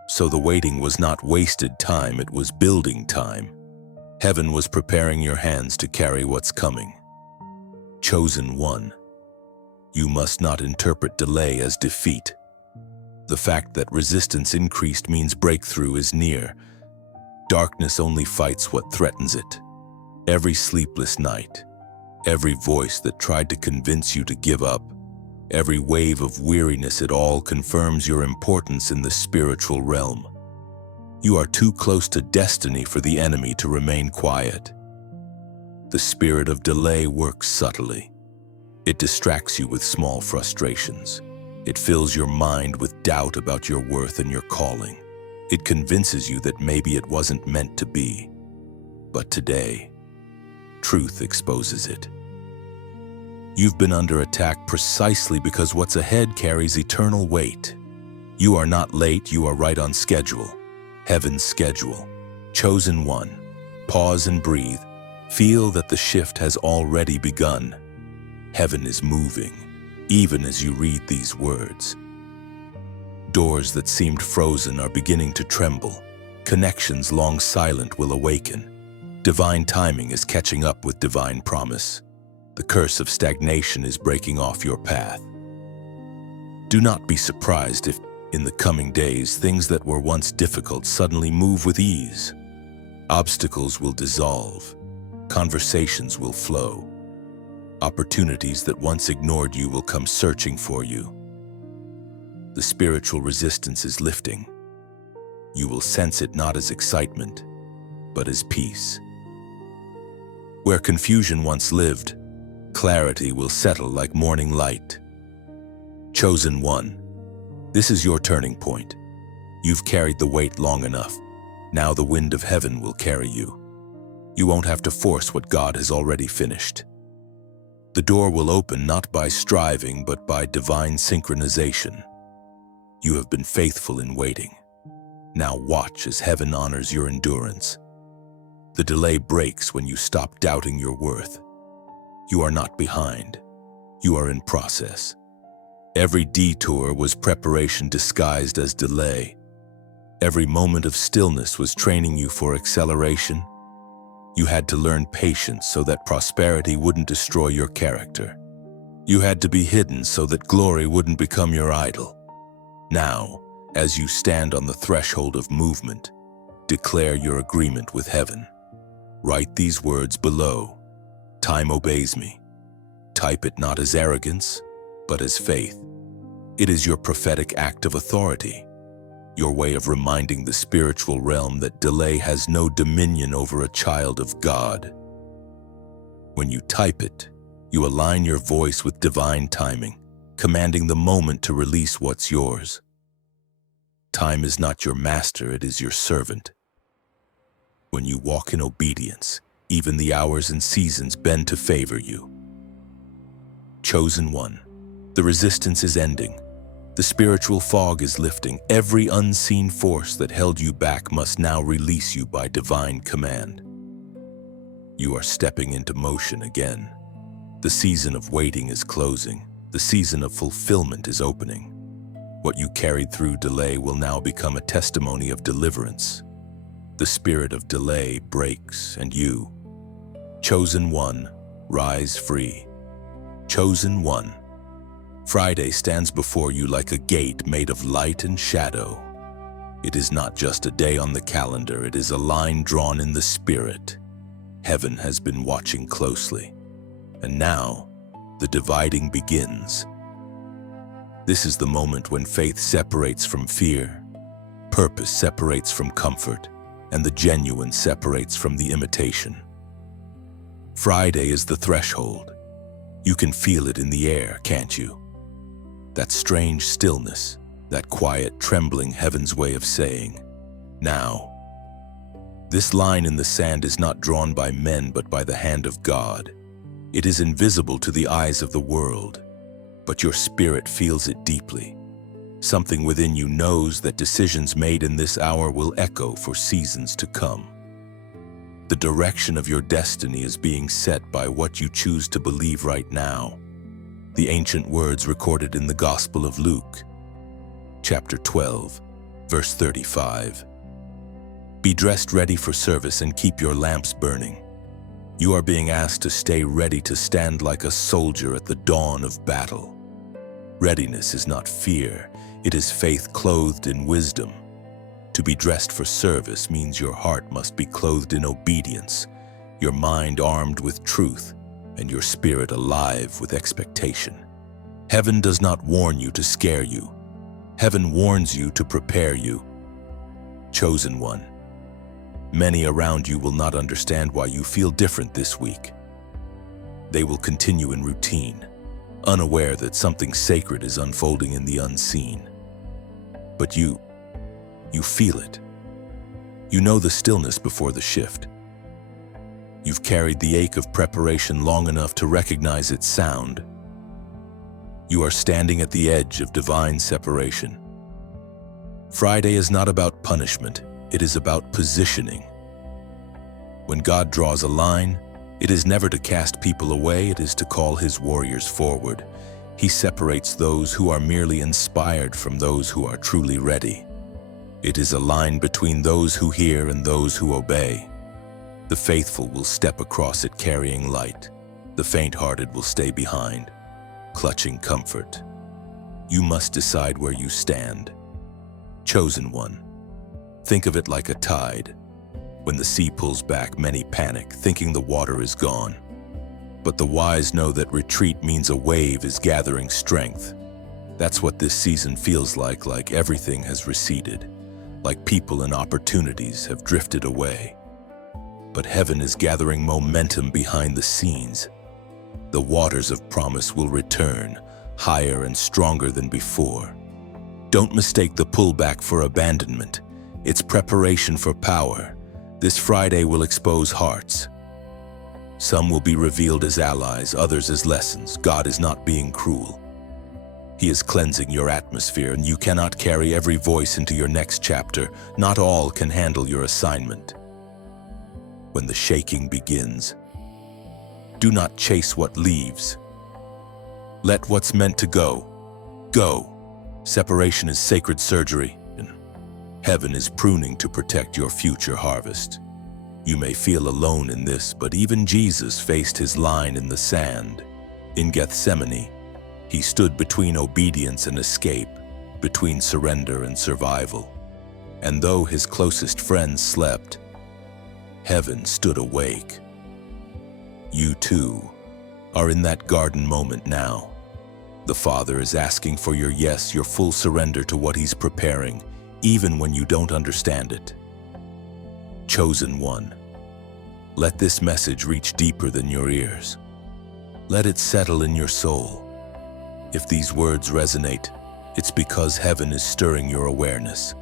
So the waiting was not wasted time, it was building time. Heaven was preparing your hands to carry what's coming. Chosen one, you must not interpret delay as defeat. The fact that resistance increased means breakthrough is near. Darkness only fights what threatens it. Every sleepless night, every voice that tried to convince you to give up, every wave of weariness, it all confirms your importance in the spiritual realm. You are too close to destiny for the enemy to remain quiet. The spirit of delay works subtly. It distracts you with small frustrations. It fills your mind with doubt about your worth and your calling. It convinces you that maybe it wasn't meant to be. But today, truth exposes it. You've been under attack precisely because what's ahead carries eternal weight. You are not late, you are right on schedule. Heaven's schedule. Chosen one. Pause and breathe. Feel that the shift has already begun. Heaven is moving, even as you read these words. Doors that seemed frozen are beginning to tremble. Connections long silent will awaken. Divine timing is catching up with divine promise. The curse of stagnation is breaking off your path. Do not be surprised if, in the coming days, things that were once difficult suddenly move with ease. Obstacles will dissolve. Conversations will flow. Opportunities that once ignored you will come searching for you. The spiritual resistance is lifting. You will sense it not as excitement, but as peace. Where confusion once lived, clarity will settle like morning light. Chosen one, this is your turning point. You've carried the weight long enough. Now the wind of heaven will carry you. You won't have to force what God has already finished. The door will open not by striving, but by divine synchronization. You have been faithful in waiting. Now watch as heaven honors your endurance. The delay breaks when you stop doubting your worth. You are not behind. You are in process. Every detour was preparation disguised as delay. Every moment of stillness was training you for acceleration. You had to learn patience so that prosperity wouldn't destroy your character. You had to be hidden so that glory wouldn't become your idol. Now, as you stand on the threshold of movement, declare your agreement with heaven. Write these words below. Time obeys me. Type it not as arrogance, but as faith. It is your prophetic act of authority, your way of reminding the spiritual realm that delay has no dominion over a child of God. When you type it, you align your voice with divine timing, commanding the moment to release what's yours. Time is not your master, it is your servant. When you walk in obedience, even the hours and seasons bend to favor you. Chosen one, the resistance is ending. The spiritual fog is lifting. Every unseen force that held you back must now release you by divine command. You are stepping into motion again. The season of waiting is closing. The season of fulfillment is opening. What you carried through delay will now become a testimony of deliverance. The spirit of delay breaks, and you, chosen one, rise free. Chosen one. Friday stands before you like a gate made of light and shadow. It is not just a day on the calendar, it is a line drawn in the spirit. Heaven has been watching closely, and now the dividing begins. This is the moment when faith separates from fear, purpose separates from comfort, and the genuine separates from the imitation. Friday is the threshold. You can feel it in the air, can't you? That strange stillness, that quiet trembling, heaven's way of saying, now. This line in the sand is not drawn by men but by the hand of God. It is invisible to the eyes of the world, but your spirit feels it deeply. Something within you knows that decisions made in this hour will echo for seasons to come. The direction of your destiny is being set by what you choose to believe right now. The ancient words recorded in the Gospel of Luke, chapter 12, verse 35. Be dressed ready for service and keep your lamps burning. You are being asked to stay ready to stand like a soldier at the dawn of battle. Readiness is not fear, it is faith clothed in wisdom. To be dressed for service means your heart must be clothed in obedience, your mind armed with truth, and your spirit alive with expectation. Heaven does not warn you to scare you. Heaven warns you to prepare you. Chosen one, many around you will not understand why you feel different this week. They will continue in routine, unaware that something sacred is unfolding in the unseen. But you feel it. You know the stillness before the shift. You've carried the ache of preparation long enough to recognize its sound. You are standing at the edge of divine separation. Friday is not about punishment, it is about positioning. When God draws a line, it is never to cast people away, it is to call his warriors forward. He separates those who are merely inspired from those who are truly ready. It is a line between those who hear and those who obey. The faithful will step across it carrying light. The faint-hearted will stay behind, clutching comfort. You must decide where you stand. Chosen one. Think of it like a tide. When the sea pulls back, many panic, thinking the water is gone. But the wise know that retreat means a wave is gathering strength. That's what this season feels like everything has receded, like people and opportunities have drifted away. But heaven is gathering momentum behind the scenes. The waters of promise will return, higher and stronger than before. Don't mistake the pullback for abandonment. It's preparation for power. This Friday will expose hearts. Some will be revealed as allies, others as lessons. God is not being cruel. He is cleansing your atmosphere, and you cannot carry every voice into your next chapter. Not all can handle your assignment. When the shaking begins, do not chase what leaves. Let what's meant to go, go. Separation is sacred surgery. Heaven is pruning to protect your future harvest. You may feel alone in this, but even Jesus faced his line in the sand. In Gethsemane, he stood between obedience and escape, between surrender and survival. And though his closest friends slept, heaven stood awake. You too are in that garden moment now. The Father is asking for your yes, your full surrender to what he's preparing, even when you don't understand it. Chosen one, let this message reach deeper than your ears. Let it settle in your soul. If these words resonate, it's because heaven is stirring your awareness.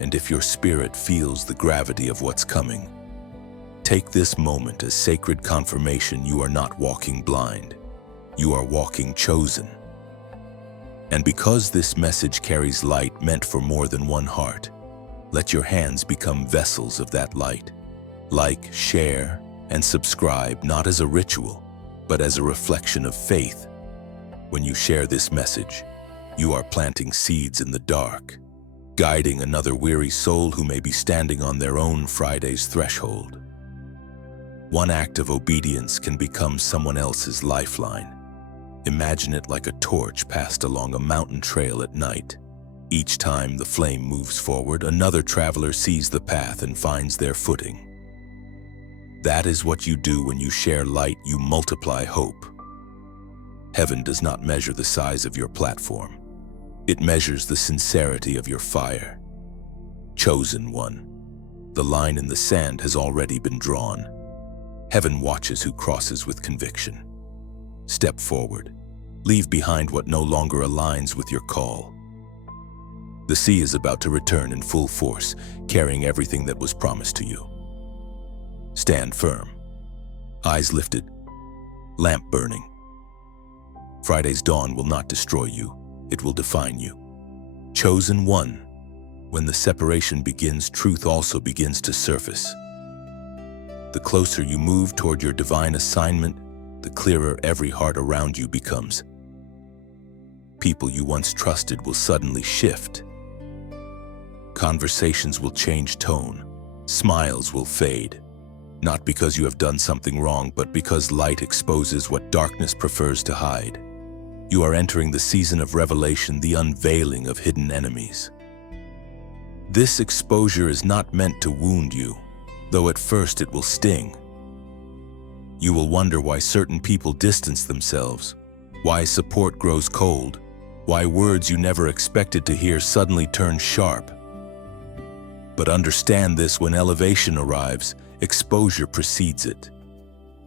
And if your spirit feels the gravity of what's coming, take this moment as sacred confirmation you are not walking blind. You are walking chosen. And because this message carries light meant for more than one heart, let your hands become vessels of that light. Like, share, and subscribe not as a ritual, but as a reflection of faith. When you share this message, you are planting seeds in the dark, guiding another weary soul who may be standing on their own Friday's threshold. One act of obedience can become someone else's lifeline. Imagine it like a torch passed along a mountain trail at night. Each time the flame moves forward, another traveler sees the path and finds their footing. That is what you do when you share light. You multiply hope. Heaven does not measure the size of your platform. It measures the sincerity of your fire. Chosen one, the line in the sand has already been drawn. Heaven watches who crosses with conviction. Step forward. Leave behind what no longer aligns with your call. The sea is about to return in full force, carrying everything that was promised to you. Stand firm. Eyes lifted. Lamp burning. Friday's dawn will not destroy you. It will define you. Chosen one. When the separation begins, truth also begins to surface. The closer you move toward your divine assignment, the clearer every heart around you becomes. People you once trusted will suddenly shift. Conversations will change tone. Smiles will fade. Not because you have done something wrong, but because light exposes what darkness prefers to hide. You are entering the season of revelation, the unveiling of hidden enemies. This exposure is not meant to wound you, though at first it will sting. You will wonder why certain people distance themselves, why support grows cold, why words you never expected to hear suddenly turn sharp. But understand this: when elevation arrives, exposure precedes it.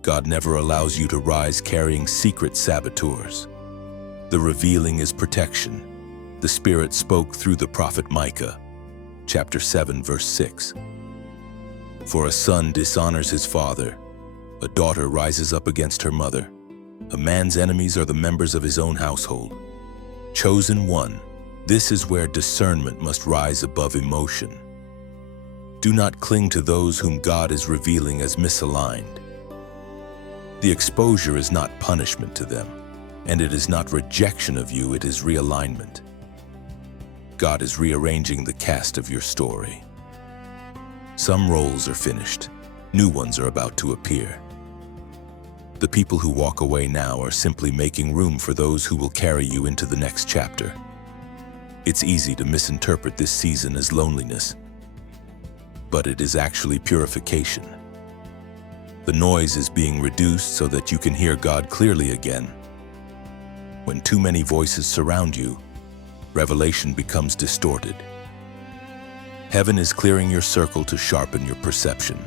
God never allows you to rise carrying secret saboteurs. The revealing is protection. The Spirit spoke through the prophet Micah, chapter 7, verse 6. For a son dishonors his father, a daughter rises up against her mother. A man's enemies are the members of his own household. Chosen one, this is where discernment must rise above emotion. Do not cling to those whom God is revealing as misaligned. The exposure is not punishment to them, and it is not rejection of you, it is realignment. God is rearranging the cast of your story. Some roles are finished, new ones are about to appear. The people who walk away now are simply making room for those who will carry you into the next chapter. It's easy to misinterpret this season as loneliness, but it is actually purification. The noise is being reduced so that you can hear God clearly again. When too many voices surround you, revelation becomes distorted. Heaven is clearing your circle to sharpen your perception.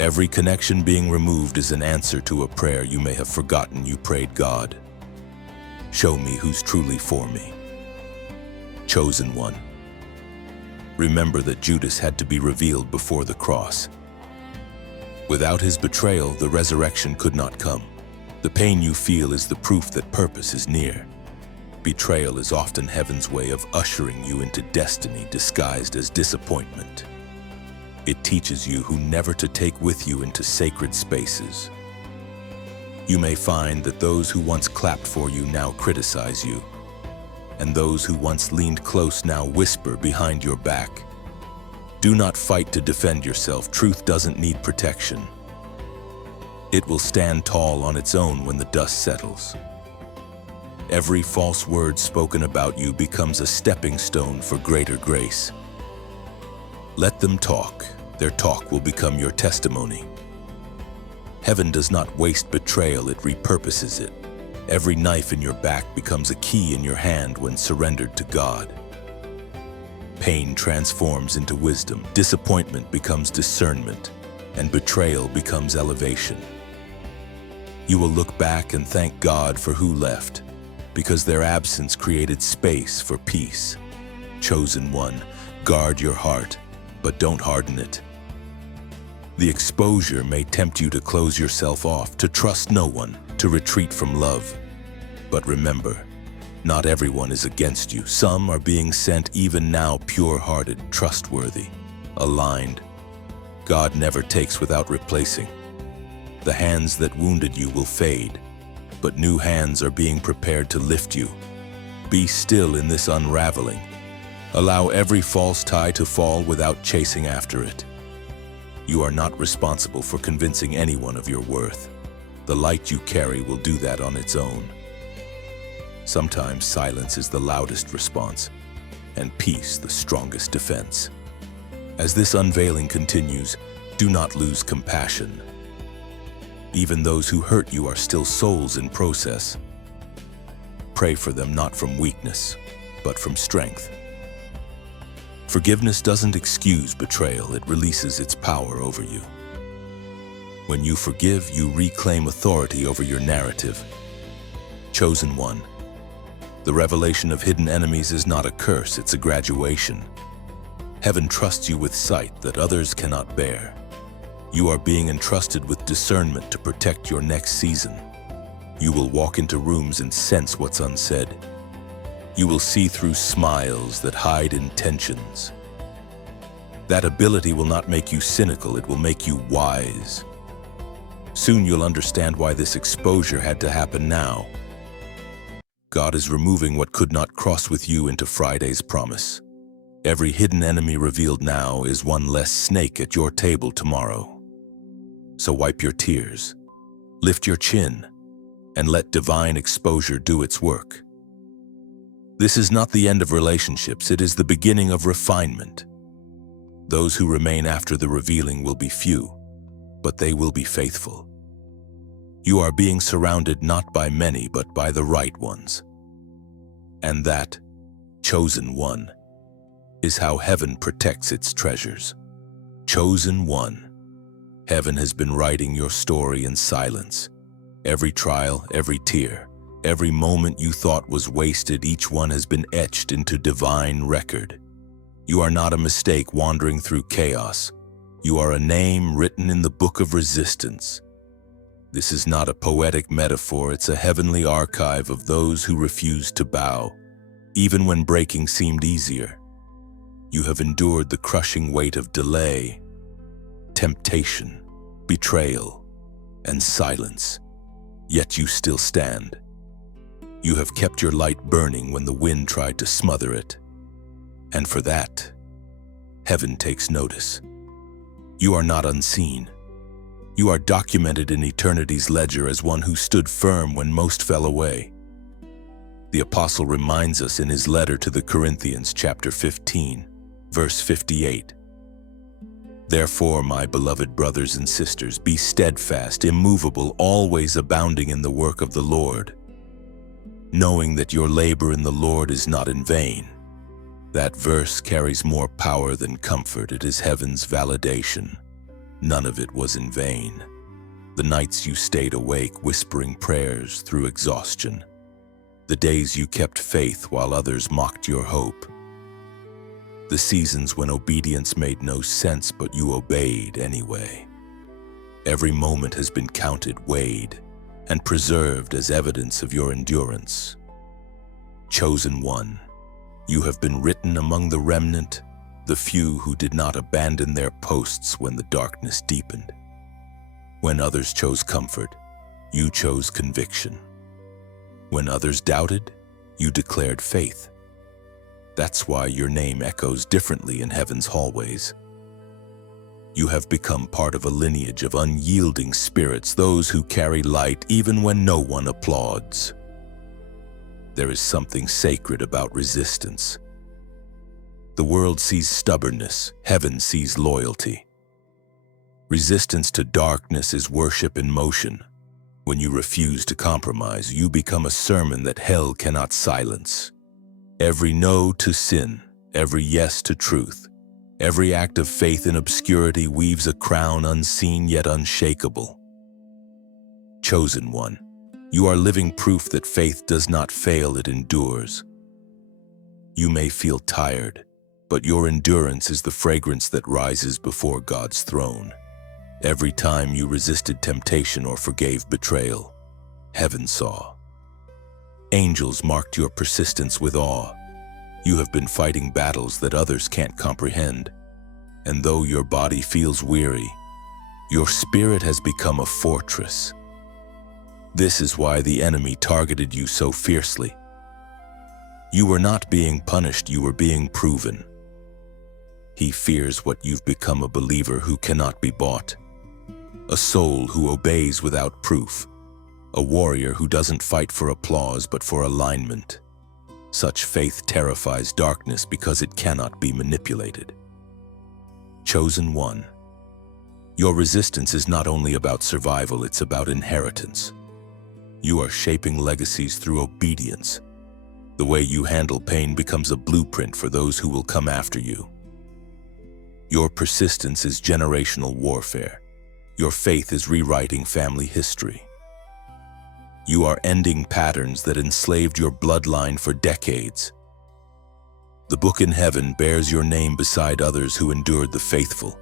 Every connection being removed is an answer to a prayer you may have forgotten you prayed. God, show me who's truly for me. Chosen one. Remember that Judas had to be revealed before the cross. Without his betrayal, the resurrection could not come. The pain you feel is the proof that purpose is near. Betrayal is often heaven's way of ushering you into destiny disguised as disappointment. It teaches you who never to take with you into sacred spaces. You may find that those who once clapped for you now criticize you, and those who once leaned close now whisper behind your back. Do not fight to defend yourself. Truth doesn't need protection. It will stand tall on its own when the dust settles. Every false word spoken about you becomes a stepping stone for greater grace. Let them talk. Their talk will become your testimony. Heaven does not waste betrayal, it repurposes it. Every knife in your back becomes a key in your hand when surrendered to God. Pain transforms into wisdom, disappointment becomes discernment, and betrayal becomes elevation. You will look back and thank God for who left, because their absence created space for peace. Chosen one, guard your heart, but don't harden it. The exposure may tempt you to close yourself off, to trust no one, to retreat from love. But remember, not everyone is against you. Some are being sent even now, pure-hearted, trustworthy, aligned. God never takes without replacing. The hands that wounded you will fade, but new hands are being prepared to lift you. Be still in this unraveling. Allow every false tie to fall without chasing after it. You are not responsible for convincing anyone of your worth. The light you carry will do that on its own. Sometimes silence is the loudest response, and peace the strongest defense. As this unveiling continues, do not lose compassion. Even those who hurt you are still souls in process. Pray for them not from weakness, but from strength. Forgiveness doesn't excuse betrayal, it releases its power over you. When you forgive, you reclaim authority over your narrative. Chosen one. The revelation of hidden enemies is not a curse, it's a graduation. Heaven trusts you with sight that others cannot bear. You are being entrusted with discernment to protect your next season. You will walk into rooms and sense what's unsaid. You will see through smiles that hide intentions. That ability will not make you cynical, it will make you wise. Soon you'll understand why this exposure had to happen now. God is removing what could not cross with you into Friday's promise. Every hidden enemy revealed now is one less snake at your table tomorrow. So wipe your tears, lift your chin, and let divine exposure do its work. This is not the end of relationships, it is the beginning of refinement. Those who remain after the revealing will be few, but they will be faithful. You are being surrounded not by many, but by the right ones. And that, chosen one, is how heaven protects its treasures. Chosen one. Heaven has been writing your story in silence. Every trial, every tear, every moment you thought was wasted, each one has been etched into divine record. You are not a mistake wandering through chaos. You are a name written in the book of resistance. This is not a poetic metaphor, it's a heavenly archive of those who refused to bow, even when breaking seemed easier. You have endured the crushing weight of delay, temptation, betrayal, and silence, yet you still stand. You have kept your light burning when the wind tried to smother it. And for that, heaven takes notice. You are not unseen. You are documented in eternity's ledger as one who stood firm when most fell away. The apostle reminds us in his letter to the Corinthians, chapter 15, verse 58. Therefore, my beloved brothers and sisters, be steadfast, immovable, always abounding in the work of the Lord, knowing that your labor in the Lord is not in vain. That verse carries more power than comfort. It is heaven's validation. None of it was in vain. The nights you stayed awake, whispering prayers through exhaustion. The days you kept faith while others mocked your hope. The seasons when obedience made no sense, but you obeyed anyway. Every moment has been counted, weighed, and preserved as evidence of your endurance. Chosen one, you have been written among the remnant, the few who did not abandon their posts when the darkness deepened. When others chose comfort, you chose conviction. When others doubted, you declared faith. That's why your name echoes differently in heaven's hallways. You have become part of a lineage of unyielding spirits, those who carry light even when no one applauds. There is something sacred about resistance. The world sees stubbornness, heaven sees loyalty. Resistance to darkness is worship in motion. When you refuse to compromise, you become a sermon that hell cannot silence. Every no to sin, every yes to truth, every act of faith in obscurity weaves a crown unseen yet unshakable. Chosen one, you are living proof that faith does not fail, it endures. You may feel tired, but your endurance is the fragrance that rises before God's throne. Every time you resisted temptation or forgave betrayal, heaven saw. Angels marked your persistence with awe. You have been fighting battles that others can't comprehend. And though your body feels weary, your spirit has become a fortress. This is why the enemy targeted you so fiercely. You were not being punished, you were being proven. He fears what you've become, a believer who cannot be bought, a soul who obeys without proof, a warrior who doesn't fight for applause but for alignment. Such faith terrifies darkness because it cannot be manipulated. Chosen one, your resistance is not only about survival, it's about inheritance. You are shaping legacies through obedience. The way you handle pain becomes a blueprint for those who will come after you. Your persistence is generational warfare. Your faith is rewriting family history. You are ending patterns that enslaved your bloodline for decades. The book in heaven bears your name beside others who endured, the faithful,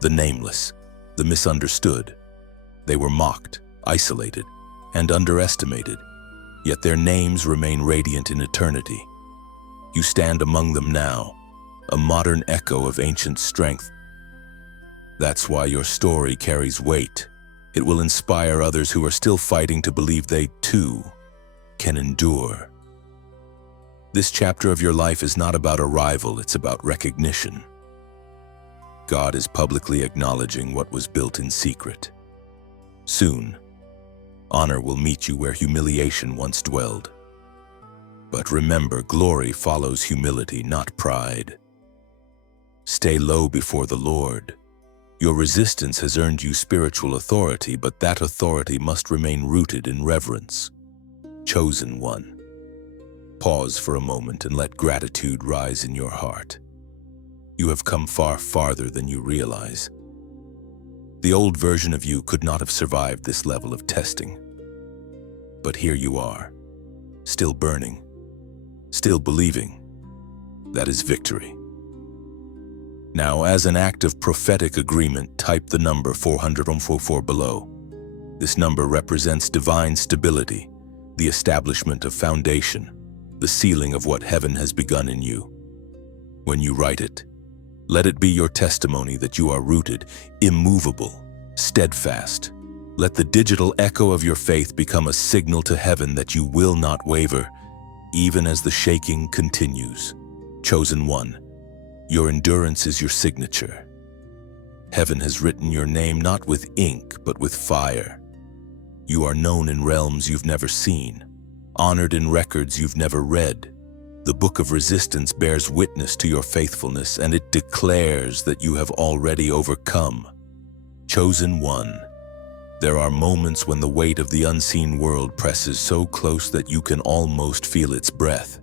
the nameless, the misunderstood. They were mocked, isolated, and underestimated, yet their names remain radiant in eternity. You stand among them now, a modern echo of ancient strength. That's why your story carries weight. It will inspire others who are still fighting to believe they, too, can endure. This chapter of your life is not about arrival, it's about recognition. God is publicly acknowledging what was built in secret. Soon, honor will meet you where humiliation once dwelled. But remember, glory follows humility, not pride. Stay low before the Lord. Your resistance has earned you spiritual authority, but that authority must remain rooted in reverence. Chosen one, pause for a moment and let gratitude rise in your heart. You have come far farther than you realize. The old version of you could not have survived this level of testing. But here you are, still burning, still believing. That is victory. Now, as an act of prophetic agreement, type the number 444 below. This number represents divine stability, the establishment of foundation, the sealing of what heaven has begun in you. When you write it, let it be your testimony that you are rooted, immovable, steadfast. Let the digital echo of your faith become a signal to heaven that you will not waver, even as the shaking continues. Chosen one, your endurance is your signature. Heaven has written your name not with ink, but with fire. You are known in realms you've never seen, honored in records you've never read. The book of resistance bears witness to your faithfulness, and it declares that you have already overcome. Chosen one. There are moments when the weight of the unseen world presses so close that you can almost feel its breath.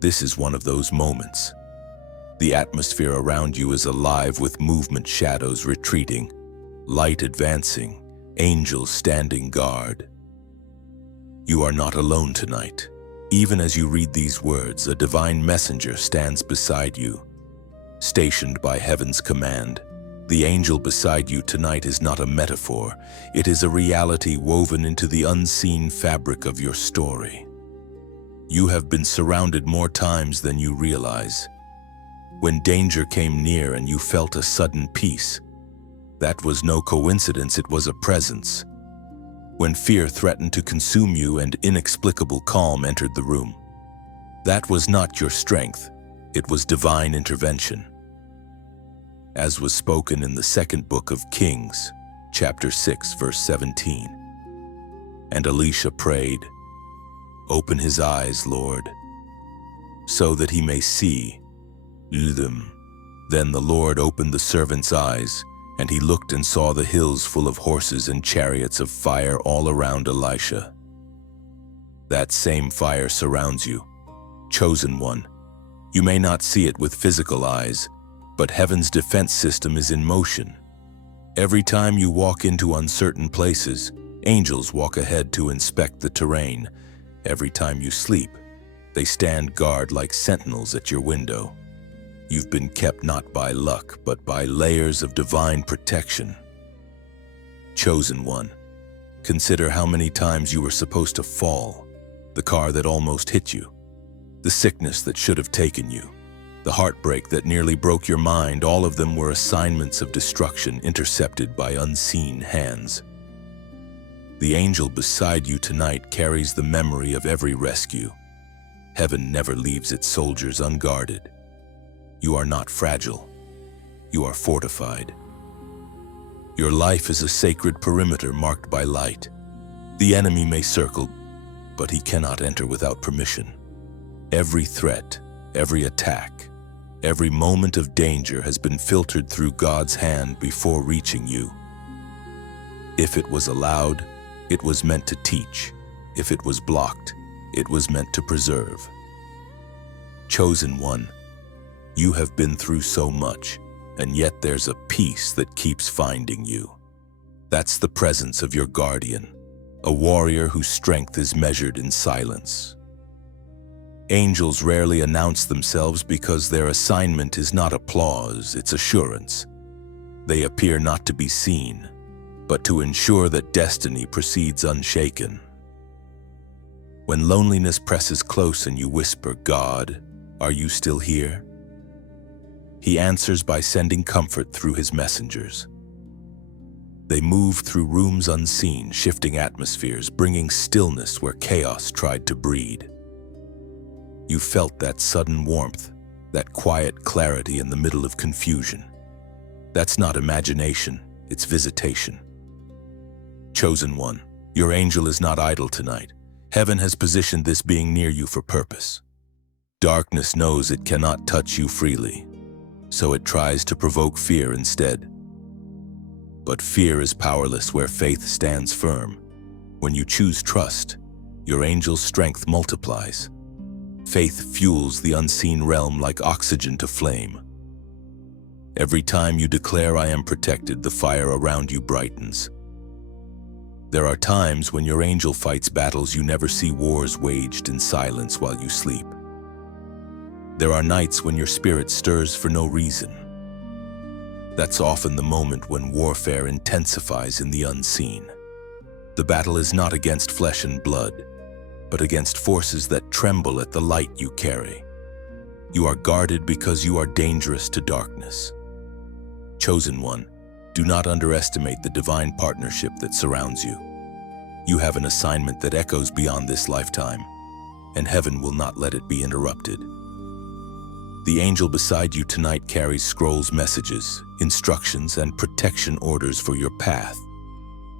This is one of those moments. The atmosphere around you is alive with movement, shadows retreating, light advancing, angels standing guard. You are not alone tonight. Even as you read these words, a divine messenger stands beside you, stationed by heaven's command. The angel beside you tonight is not a metaphor. It is a reality woven into the unseen fabric of your story. You have been surrounded more times than you realize. When danger came near and you felt a sudden peace, that was no coincidence, it was a presence. When fear threatened to consume you and inexplicable calm entered the room, that was not your strength, it was divine intervention. As was spoken in the second book of Kings, chapter 6, verse 17. And Elisha prayed, "Open his eyes, Lord, so that he may see them." Then the Lord opened the servant's eyes, and he looked and saw the hills full of horses and chariots of fire all around Elisha. That same fire surrounds you, chosen one. You may not see it with physical eyes, but heaven's defense system is in motion. Every time you walk into uncertain places, angels walk ahead to inspect the terrain. Every time you sleep, they stand guard like sentinels at your window. You've been kept not by luck, but by layers of divine protection. Chosen one, consider how many times you were supposed to fall, the car that almost hit you, the sickness that should have taken you, the heartbreak that nearly broke your mind. All of them were assignments of destruction intercepted by unseen hands. The angel beside you tonight carries the memory of every rescue. Heaven never leaves its soldiers unguarded. You are not fragile. You are fortified. Your life is a sacred perimeter marked by light. The enemy may circle, but he cannot enter without permission. Every threat, every attack, every moment of danger has been filtered through God's hand before reaching you. If it was allowed, it was meant to teach. If it was blocked, it was meant to preserve. Chosen one, you have been through so much, and yet there's a peace that keeps finding you. That's the presence of your guardian, a warrior whose strength is measured in silence. Angels rarely announce themselves because their assignment is not applause, it's assurance. They appear not to be seen, but to ensure that destiny proceeds unshaken. When loneliness presses close and you whisper, "God, are you still here?" He answers by sending comfort through his messengers. They move through rooms unseen, shifting atmospheres, bringing stillness where chaos tried to breed. You felt that sudden warmth, that quiet clarity in the middle of confusion. That's not imagination, it's visitation. Chosen one, your angel is not idle tonight. Heaven has positioned this being near you for purpose. Darkness knows it cannot touch you freely, so it tries to provoke fear instead. But fear is powerless where faith stands firm. When you choose trust, your angel's strength multiplies. Faith fuels the unseen realm like oxygen to flame. Every time you declare, "I am protected," the fire around you brightens. There are times when your angel fights battles you never see, wars waged in silence while you sleep. There are nights when your spirit stirs for no reason. That's often the moment when warfare intensifies in the unseen. The battle is not against flesh and blood, but against forces that tremble at the light you carry. You are guarded because you are dangerous to darkness. Chosen one, do not underestimate the divine partnership that surrounds you. You have an assignment that echoes beyond this lifetime, and heaven will not let it be interrupted. The angel beside you tonight carries scrolls, messages, instructions, and protection orders for your path.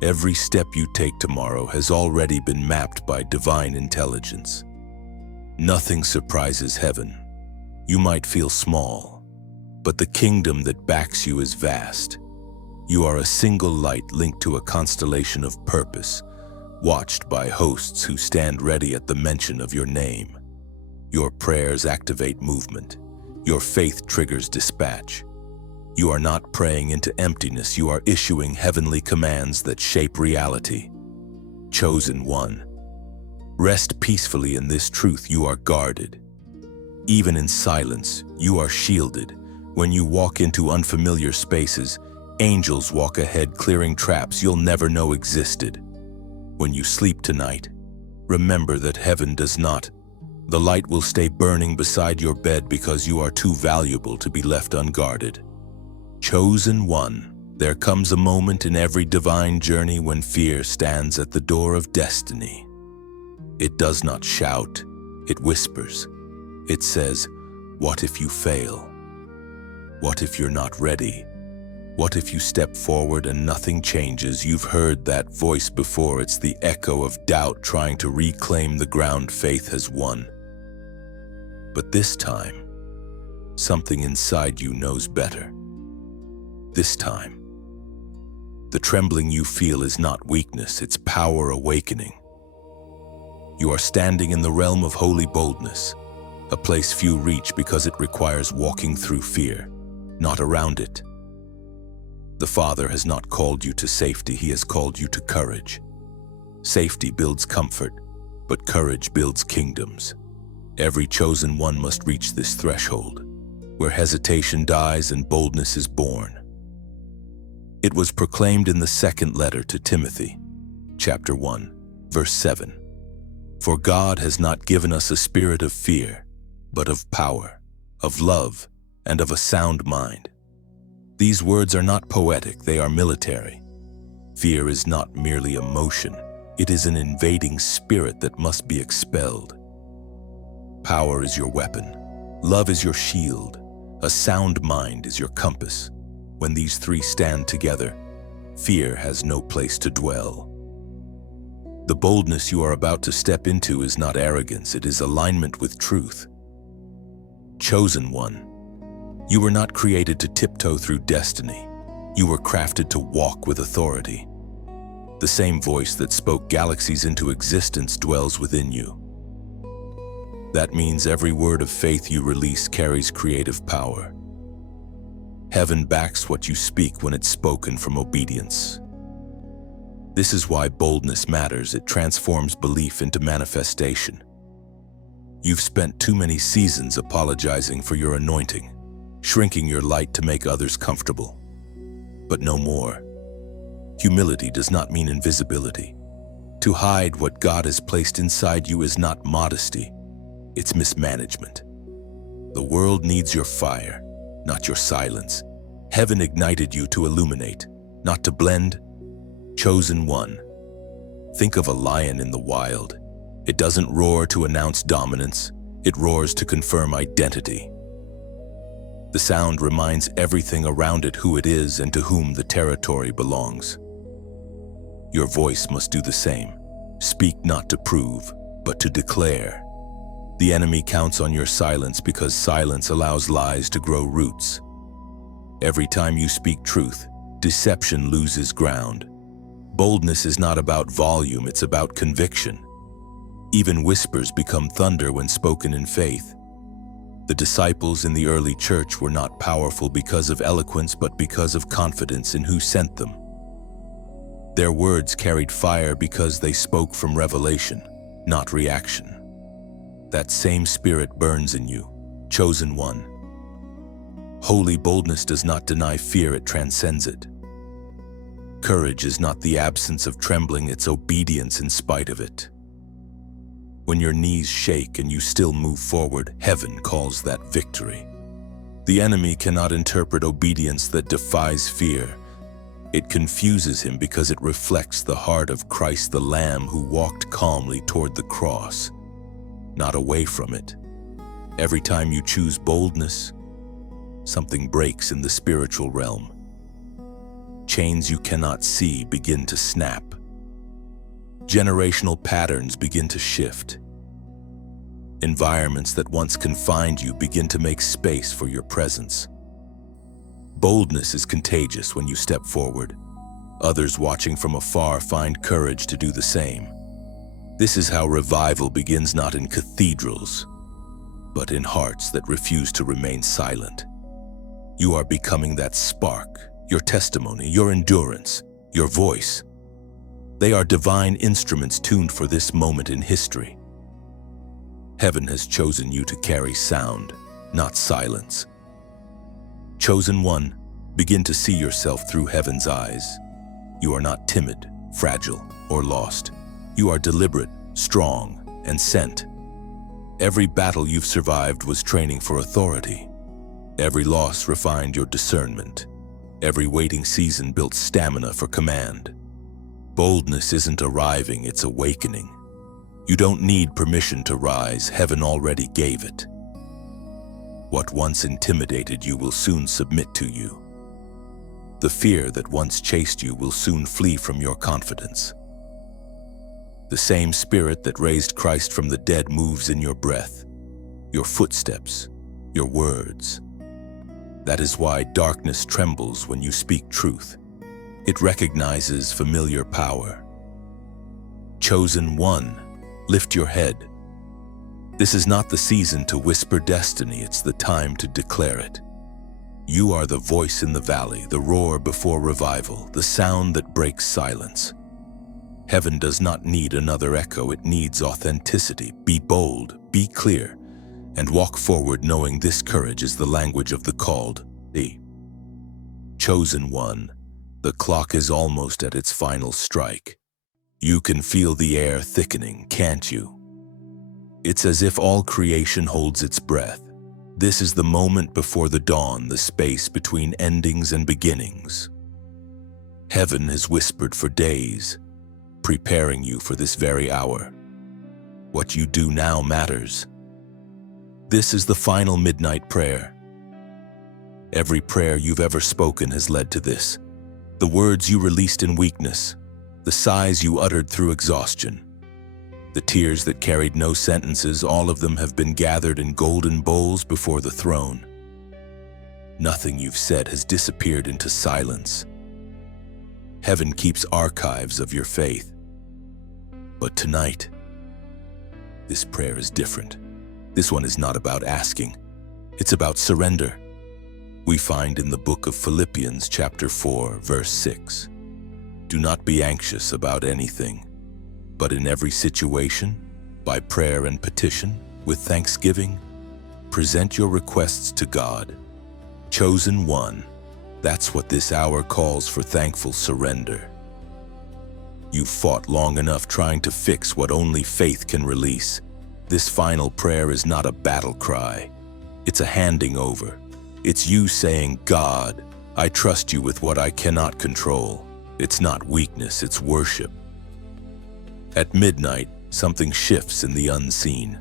Every step you take tomorrow has already been mapped by divine intelligence. Nothing surprises heaven. You might feel small, but the kingdom that backs you is vast. You are a single light linked to a constellation of purpose, watched by hosts who stand ready at the mention of your name. Your prayers activate movement. Your faith triggers dispatch. You are not praying into emptiness, you are issuing heavenly commands that shape reality. Chosen one. Rest peacefully in this truth, you are guarded. Even in silence, you are shielded. When you walk into unfamiliar spaces, angels walk ahead clearing traps you'll never know existed. When you sleep tonight, remember that heaven does not. The light will stay burning beside your bed because you are too valuable to be left unguarded. Chosen one, there comes a moment in every divine journey when fear stands at the door of destiny. It does not shout, it whispers. It says, what if you fail? What if you're not ready? What if you step forward and nothing changes? You've heard that voice before. It's the echo of doubt trying to reclaim the ground faith has won. But this time, something inside you knows better. This time, the trembling you feel is not weakness, it's power awakening. You are standing in the realm of holy boldness, a place few reach because it requires walking through fear, not around it. The Father has not called you to safety, He has called you to courage. Safety builds comfort, but courage builds kingdoms. Every chosen one must reach this threshold, where hesitation dies and boldness is born. It was proclaimed in the second letter to Timothy, chapter 1, verse 7. For God has not given us a spirit of fear, but of power, of love, and of a sound mind. These words are not poetic, they are military. Fear is not merely emotion, it is an invading spirit that must be expelled. Power is your weapon, love is your shield, a sound mind is your compass. When these three stand together, fear has no place to dwell. The boldness you are about to step into is not arrogance, it is alignment with truth. Chosen one, you were not created to tiptoe through destiny. You were crafted to walk with authority. The same voice that spoke galaxies into existence dwells within you. That means every word of faith you release carries creative power. Heaven backs what you speak when it's spoken from obedience. This is why boldness matters. It transforms belief into manifestation. You've spent too many seasons apologizing for your anointing, shrinking your light to make others comfortable. But no more. Humility does not mean invisibility. To hide what God has placed inside you is not modesty, it's mismanagement. The world needs your fire, not your silence. Heaven ignited you to illuminate, not to blend. Chosen one. Think of a lion in the wild. It doesn't roar to announce dominance, it roars to confirm identity. The sound reminds everything around it who it is and to whom the territory belongs. Your voice must do the same. Speak not to prove, but to declare. The enemy counts on your silence because silence allows lies to grow roots. Every time you speak truth, deception loses ground. Boldness is not about volume, it's about conviction. Even whispers become thunder when spoken in faith. The disciples in the early church were not powerful because of eloquence, but because of confidence in who sent them. Their words carried fire because they spoke from revelation, not reaction. That same spirit burns in you, chosen one. Holy boldness does not deny fear, it transcends it. Courage is not the absence of trembling, it's obedience in spite of it. When your knees shake and you still move forward, heaven calls that victory. The enemy cannot interpret obedience that defies fear. It confuses him because it reflects the heart of Christ the Lamb who walked calmly toward the cross, not away from it. Every time you choose boldness, something breaks in the spiritual realm. Chains you cannot see begin to snap. Generational patterns begin to shift. Environments that once confined you begin to make space for your presence. Boldness is contagious when you step forward. Others watching from afar find courage to do the same. This is how revival begins, not in cathedrals, but in hearts that refuse to remain silent. You are becoming that spark, your testimony, your endurance, your voice. They are divine instruments tuned for this moment in history. Heaven has chosen you to carry sound, not silence. Chosen one, begin to see yourself through heaven's eyes. You are not timid, fragile, or lost. You are deliberate, strong, and sent. Every battle you've survived was training for authority. Every loss refined your discernment. Every waiting season built stamina for command. Boldness isn't arriving, it's awakening. You don't need permission to rise, heaven already gave it. What once intimidated you will soon submit to you. The fear that once chased you will soon flee from your confidence. The same spirit that raised Christ from the dead moves in your breath, your footsteps, your words. That is why darkness trembles when you speak truth. It recognizes familiar power. Chosen one, lift your head. This is not the season to whisper destiny, it's the time to declare it. You are the voice in the valley, the roar before revival, the sound that breaks silence. Heaven does not need another echo, it needs authenticity. Be bold, be clear, and walk forward knowing this courage is the language of the called. The chosen one, the clock is almost at its final strike. You can feel the air thickening, can't you? It's as if all creation holds its breath. This is the moment before the dawn, the space between endings and beginnings. Heaven has whispered for days, preparing you for this very hour. What you do now matters. This is the final midnight prayer. Every prayer you've ever spoken has led to this. The words you released in weakness, the sighs you uttered through exhaustion, the tears that carried no sentences, all of them have been gathered in golden bowls before the throne. Nothing you've said has disappeared into silence. Heaven keeps archives of your faith. But tonight, this prayer is different. This one is not about asking. It's about surrender. We find in the book of Philippians chapter 4, verse 6. Do not be anxious about anything, but in every situation, by prayer and petition, with thanksgiving, present your requests to God. Chosen one, that's what this hour calls for, thankful surrender. You've fought long enough trying to fix what only faith can release. This final prayer is not a battle cry. It's a handing over. It's you saying, God, I trust you with what I cannot control. It's not weakness, it's worship. At midnight, something shifts in the unseen.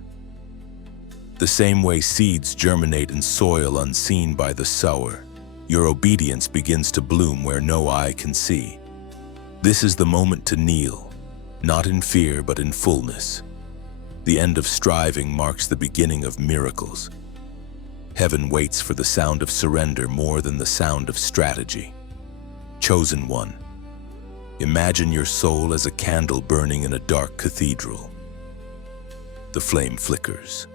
The same way seeds germinate in soil unseen by the sower, your obedience begins to bloom where no eye can see. This is the moment to kneel, not in fear but in fullness. The end of striving marks the beginning of miracles. Heaven waits for the sound of surrender more than the sound of strategy. Chosen one, imagine your soul as a candle burning in a dark cathedral. The flame flickers,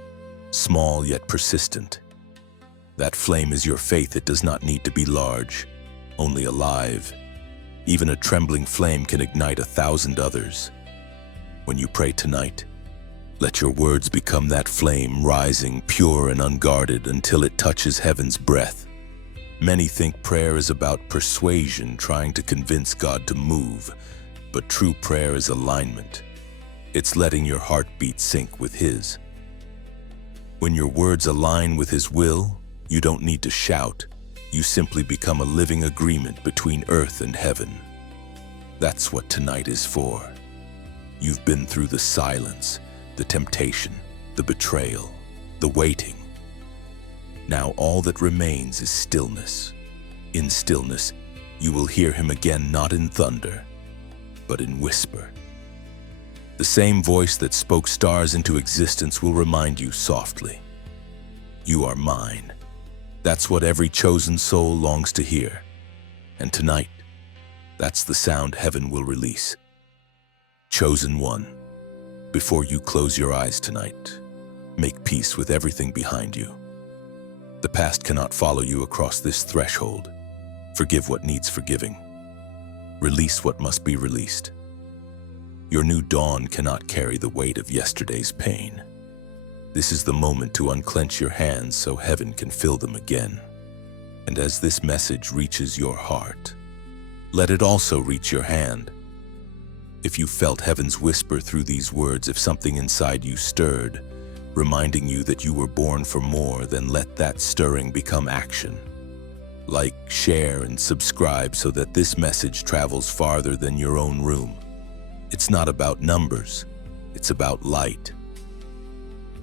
small yet persistent. That flame is your faith. It does not need to be large, only alive. Even a trembling flame can ignite 1,000 others. When you pray tonight, let your words become that flame, rising pure and unguarded until it touches heaven's breath. Many think prayer is about persuasion, trying to convince God to move, but true prayer is alignment. It's letting your heartbeat sync with His. When your words align with His will, you don't need to shout. You simply become a living agreement between earth and heaven. That's what tonight is for. You've been through the silence, the temptation, the betrayal, the waiting. Now all that remains is stillness. In stillness, you will hear Him again, not in thunder, but in whisper. The same voice that spoke stars into existence will remind you softly, "You are mine." That's what every chosen soul longs to hear. And tonight, that's the sound heaven will release. Chosen one, before you close your eyes tonight, make peace with everything behind you. The past cannot follow you across this threshold. Forgive what needs forgiving. Release what must be released. Your new dawn cannot carry the weight of yesterday's pain. This is the moment to unclench your hands so heaven can fill them again. And as this message reaches your heart, let it also reach your hand. If you felt heaven's whisper through these words, if something inside you stirred, reminding you that you were born for more, then let that stirring become action. Like, share, and subscribe so that this message travels farther than your own room. It's not about numbers, it's about light.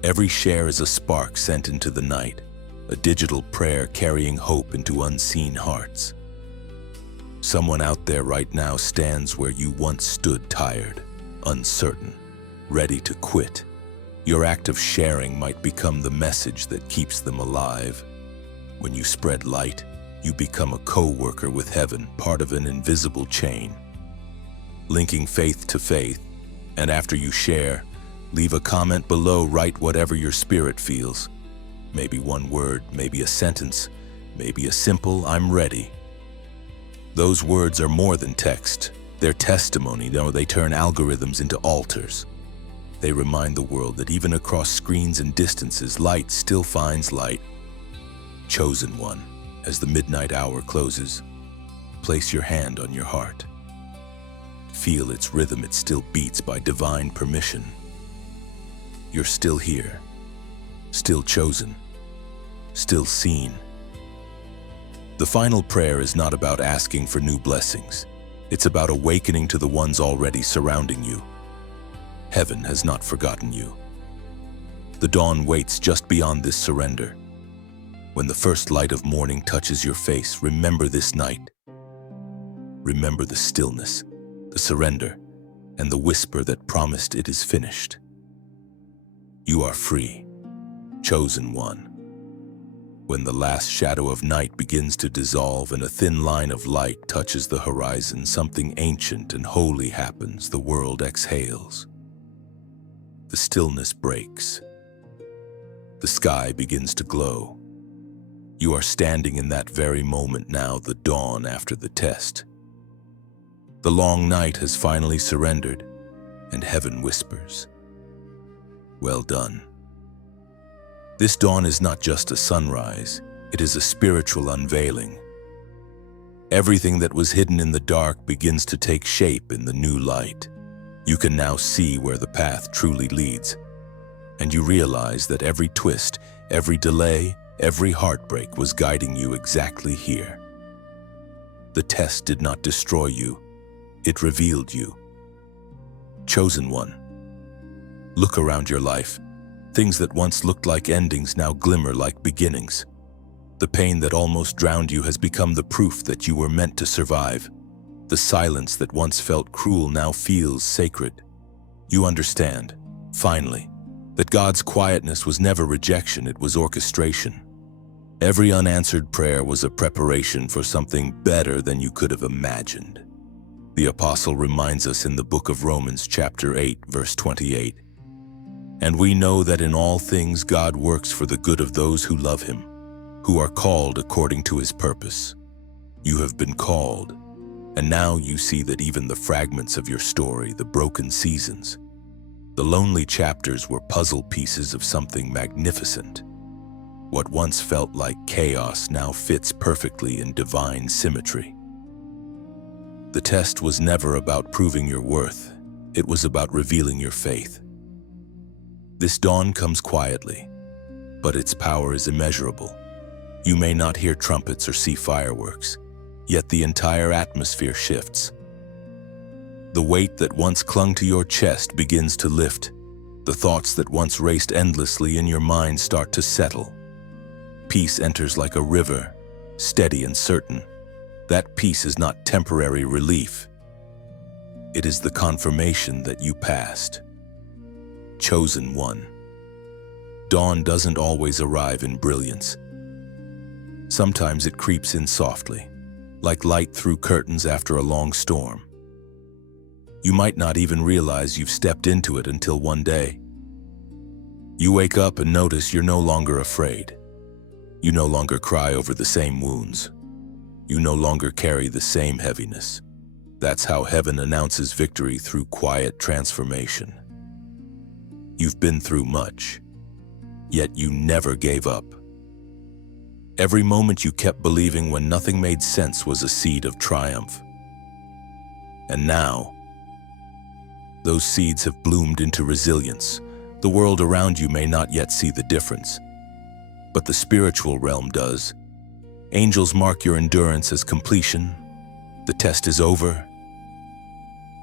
Every share is a spark sent into the night, a digital prayer carrying hope into unseen hearts. Someone out there right now stands where you once stood, tired, uncertain, ready to quit. Your act of sharing might become the message that keeps them alive. When you spread light, you become a co-worker with heaven, part of an invisible chain, linking faith to faith. And after you share, leave a comment below, write whatever your spirit feels. Maybe one word, maybe a sentence, maybe a simple "I'm ready." Those words are more than text. They're testimony. They turn algorithms into altars. They remind the world that even across screens and distances, light still finds light. Chosen one, as the midnight hour closes, place your hand on your heart. Feel its rhythm. It still beats by divine permission. You're still here, still chosen, still seen. The final prayer is not about asking for new blessings. It's about awakening to the ones already surrounding you. Heaven has not forgotten you. The dawn waits just beyond this surrender. When the first light of morning touches your face, remember this night. Remember the stillness, the surrender, and the whisper that promised it is finished. You are free, chosen one. When the last shadow of night begins to dissolve and a thin line of light touches the horizon, something ancient and holy happens. The world exhales. The stillness breaks. The sky begins to glow. You are standing in that very moment now, the dawn after the test. The long night has finally surrendered, and heaven whispers, "Well done." This dawn is not just a sunrise, it is a spiritual unveiling. Everything that was hidden in the dark begins to take shape in the new light. You can now see where the path truly leads, and you realize that every twist, every delay, every heartbreak was guiding you exactly here. The test did not destroy you, it revealed you. Chosen one, look around your life. Things that once looked like endings now glimmer like beginnings. The pain that almost drowned you has become the proof that you were meant to survive. The silence that once felt cruel now feels sacred. You understand, finally, that God's quietness was never rejection, it was orchestration. Every unanswered prayer was a preparation for something better than you could have imagined. The apostle reminds us in the book of Romans chapter 8, verse 28, "And we know that in all things God works for the good of those who love him, who are called according to his purpose." You have been called, and now you see that even the fragments of your story, the broken seasons, the lonely chapters were puzzle pieces of something magnificent. What once felt like chaos now fits perfectly in divine symmetry. The test was never about proving your worth, it was about revealing your faith. This dawn comes quietly, but its power is immeasurable. You may not hear trumpets or see fireworks, yet the entire atmosphere shifts. The weight that once clung to your chest begins to lift. The thoughts that once raced endlessly in your mind start to settle. Peace enters like a river, steady and certain. That peace is not temporary relief. It is the confirmation that you passed. Chosen one. Dawn doesn't always arrive in brilliance. Sometimes it creeps in softly, like light through curtains after a long storm. You might not even realize you've stepped into it until one day. You wake up and notice you're no longer afraid. You no longer cry over the same wounds. You no longer carry the same heaviness. That's how heaven announces victory through quiet transformation. You've been through much, yet you never gave up. Every moment you kept believing when nothing made sense was a seed of triumph. And now, those seeds have bloomed into resilience. The world around you may not yet see the difference, but the spiritual realm does. Angels mark your endurance as completion. The test is over.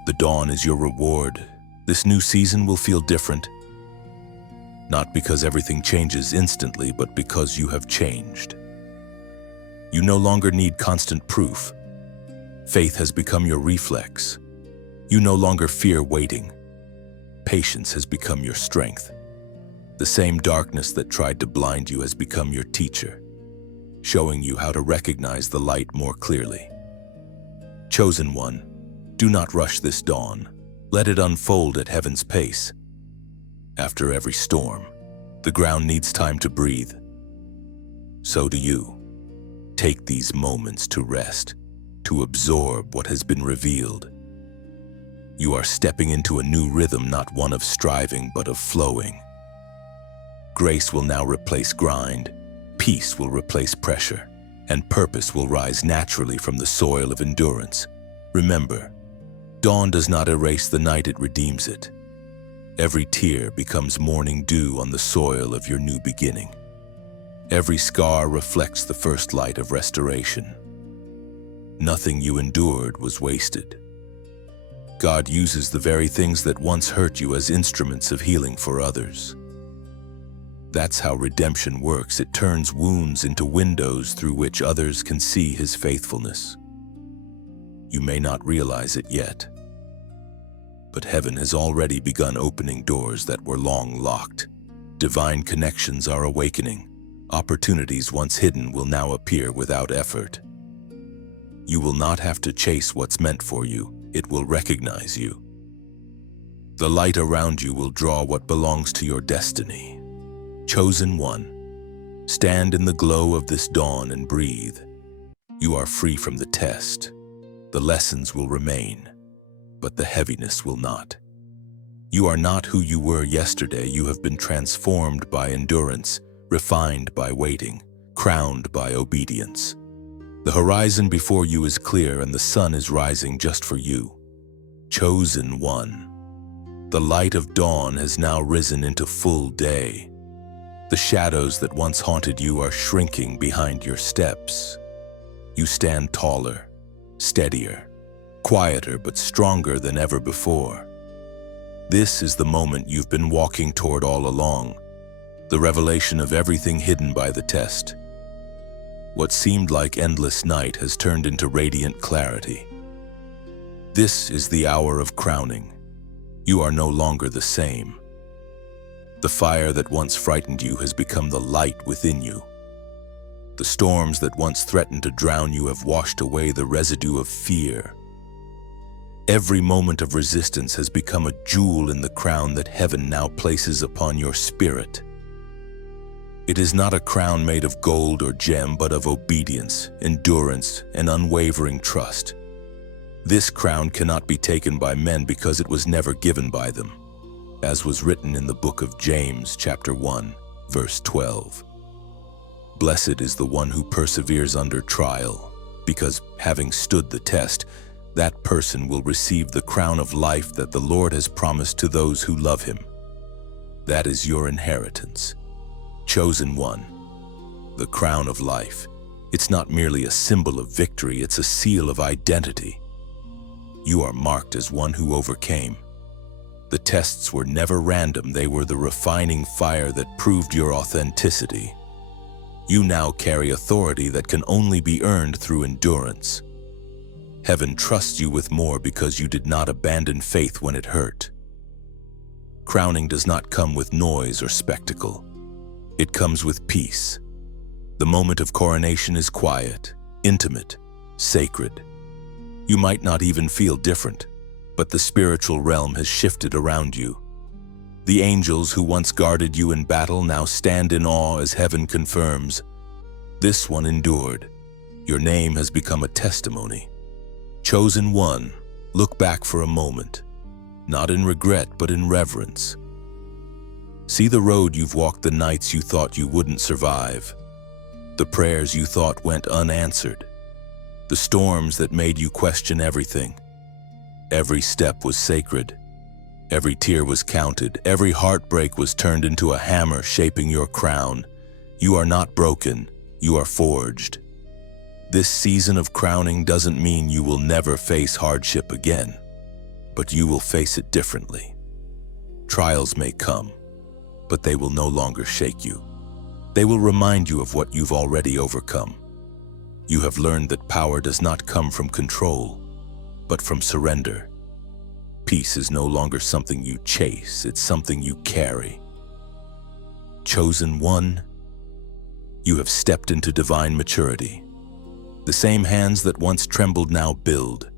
The dawn is your reward. This new season will feel different. Not because everything changes instantly, but because you have changed. You no longer need constant proof. Faith has become your reflex. You no longer fear waiting. Patience has become your strength. The same darkness that tried to blind you has become your teacher, showing you how to recognize the light more clearly. Chosen one, do not rush this dawn. Let it unfold at heaven's pace. After every storm, the ground needs time to breathe. So do you. Take these moments to rest, to absorb what has been revealed. You are stepping into a new rhythm, not one of striving, but of flowing. Grace will now replace grind, peace will replace pressure, and purpose will rise naturally from the soil of endurance. Remember, dawn does not erase the night, it redeems it. Every tear becomes morning dew on the soil of your new beginning. Every scar reflects the first light of restoration. Nothing you endured was wasted. God uses the very things that once hurt you as instruments of healing for others. That's how redemption works. It turns wounds into windows through which others can see His faithfulness. You may not realize it yet, but heaven has already begun opening doors that were long locked. Divine connections are awakening. Opportunities once hidden will now appear without effort. You will not have to chase what's meant for you. It will recognize you. The light around you will draw what belongs to your destiny. Chosen one, stand in the glow of this dawn and breathe. You are free from the test. The lessons will remain, but the heaviness will not. You are not who you were yesterday. You have been transformed by endurance, refined by waiting, crowned by obedience. The horizon before you is clear and the sun is rising just for you. Chosen one. The light of dawn has now risen into full day. The shadows that once haunted you are shrinking behind your steps. You stand taller, steadier, quieter but stronger than ever before. This is the moment you've been walking toward all along, the revelation of everything hidden by the test. What seemed like endless night has turned into radiant clarity. This is the hour of crowning. You are no longer the same. The fire that once frightened you has become the light within you. The storms that once threatened to drown you have washed away the residue of fear. Every moment of resistance has become a jewel in the crown that heaven now places upon your spirit. It is not a crown made of gold or gem, but of obedience, endurance, and unwavering trust. This crown cannot be taken by men because it was never given by them, as was written in the book of James, chapter 1, verse 12. Blessed is the one who perseveres under trial, because having stood the test, that person will receive the crown of life that the Lord has promised to those who love Him. That is your inheritance. Chosen one, the crown of life. It's not merely a symbol of victory, it's a seal of identity. You are marked as one who overcame. The tests were never random, they were the refining fire that proved your authenticity. You now carry authority that can only be earned through endurance. Heaven trusts you with more because you did not abandon faith when it hurt. Crowning does not come with noise or spectacle. It comes with peace. The moment of coronation is quiet, intimate, sacred. You might not even feel different, but the spiritual realm has shifted around you. The angels who once guarded you in battle now stand in awe as heaven confirms, "This one endured." Your name has become a testimony. Chosen one, look back for a moment, not in regret but in reverence. See the road you've walked, the nights you thought you wouldn't survive, the prayers you thought went unanswered, the storms that made you question everything. Every step was sacred. Every tear was counted. Every heartbreak was turned into a hammer shaping your crown. You are not broken. You are forged. This season of crowning doesn't mean you will never face hardship again, but you will face it differently. Trials may come, but they will no longer shake you. They will remind you of what you've already overcome. You have learned that power does not come from control, but from surrender. Peace is no longer something you chase, it's something you carry. Chosen one, you have stepped into divine maturity. The same hands that once trembled now build.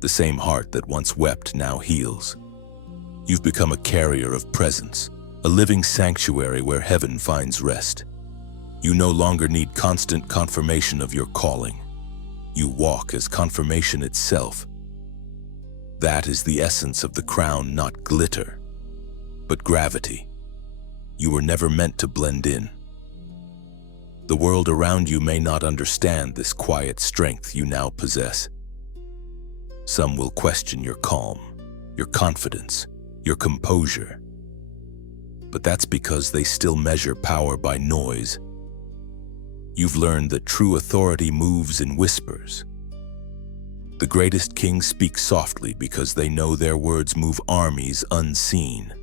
The same heart that once wept now heals. You've become a carrier of presence, a living sanctuary where heaven finds rest. You no longer need constant confirmation of your calling. You walk as confirmation itself. That is the essence of the crown, not glitter, but gravity. You were never meant to blend in. The world around you may not understand this quiet strength you now possess. Some will question your calm, your confidence, your composure. But that's because they still measure power by noise. You've learned that true authority moves in whispers. The greatest kings speak softly because they know their words move armies unseen.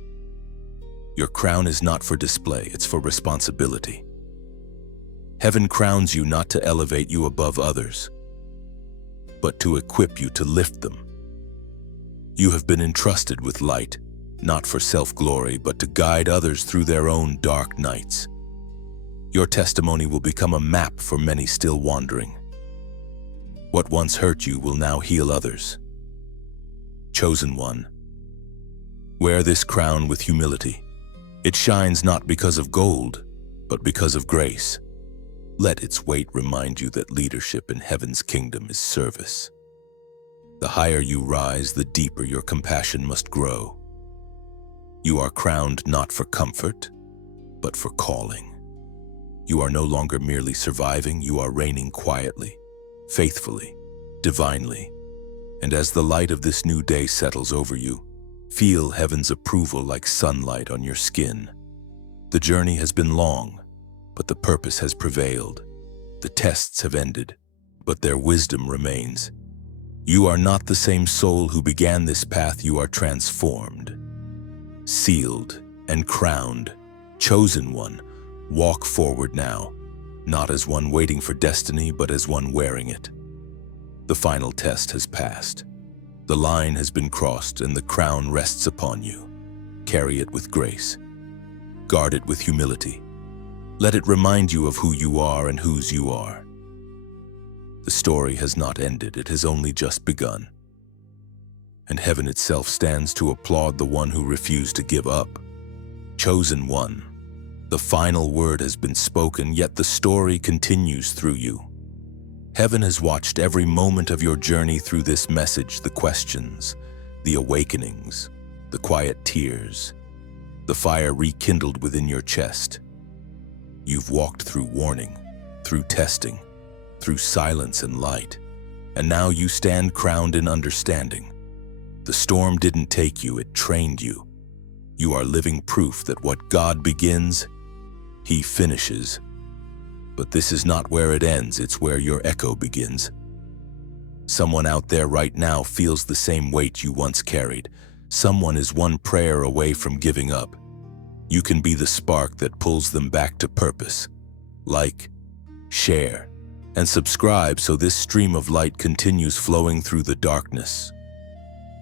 Your crown is not for display, it's for responsibility. Heaven crowns you not to elevate you above others, but to equip you to lift them. You have been entrusted with light, not for self-glory, but to guide others through their own dark nights. Your testimony will become a map for many still wandering. What once hurt you will now heal others. Chosen one, wear this crown with humility. It shines not because of gold, but because of grace. Let its weight remind you that leadership in heaven's kingdom is service. The higher you rise, the deeper your compassion must grow. You are crowned not for comfort, but for calling. You are no longer merely surviving, you are reigning quietly, faithfully, divinely. And as the light of this new day settles over you, feel heaven's approval like sunlight on your skin. The journey has been long, but the purpose has prevailed. The tests have ended, but their wisdom remains. You are not the same soul who began this path, you are transformed, sealed and crowned. Chosen one, walk forward now, not as one waiting for destiny, but as one wearing it. The final test has passed. The line has been crossed and the crown rests upon you. Carry it with grace. Guard it with humility. Let it remind you of who you are and whose you are. The story has not ended, it has only just begun. And heaven itself stands to applaud the one who refused to give up. Chosen one, the final word has been spoken, yet the story continues through you. Heaven has watched every moment of your journey through this message, the questions, the awakenings, the quiet tears, the fire rekindled within your chest. You've walked through warning, through testing, through silence and light, and now you stand crowned in understanding. The storm didn't take you, it trained you. You are living proof that what God begins, He finishes. But this is not where it ends, it's where your echo begins. Someone out there right now feels the same weight you once carried. Someone is one prayer away from giving up. You can be the spark that pulls them back to purpose. Like, share, and subscribe so this stream of light continues flowing through the darkness.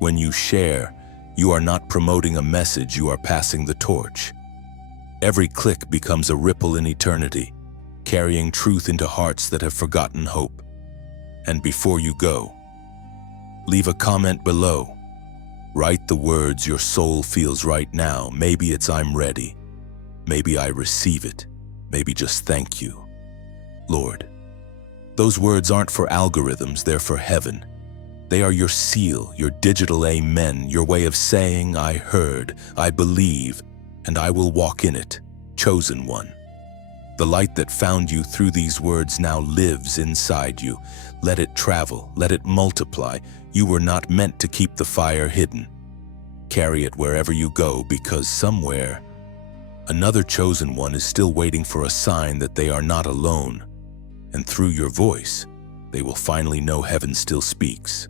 When you share, you are not promoting a message, you are passing the torch. Every click becomes a ripple in eternity, carrying truth into hearts that have forgotten hope. And before you go, leave a comment below. Write the words your soul feels right now. Maybe it's "I'm ready." Maybe "I receive it." Maybe just "Thank you, Lord." Those words aren't for algorithms, they're for heaven. They are your seal, your digital amen, your way of saying, "I heard, I believe, and I will walk in it, chosen one." The light that found you through these words now lives inside you. Let it travel, let it multiply. You were not meant to keep the fire hidden. Carry it wherever you go, because somewhere, another chosen one is still waiting for a sign that they are not alone. And through your voice, they will finally know heaven still speaks.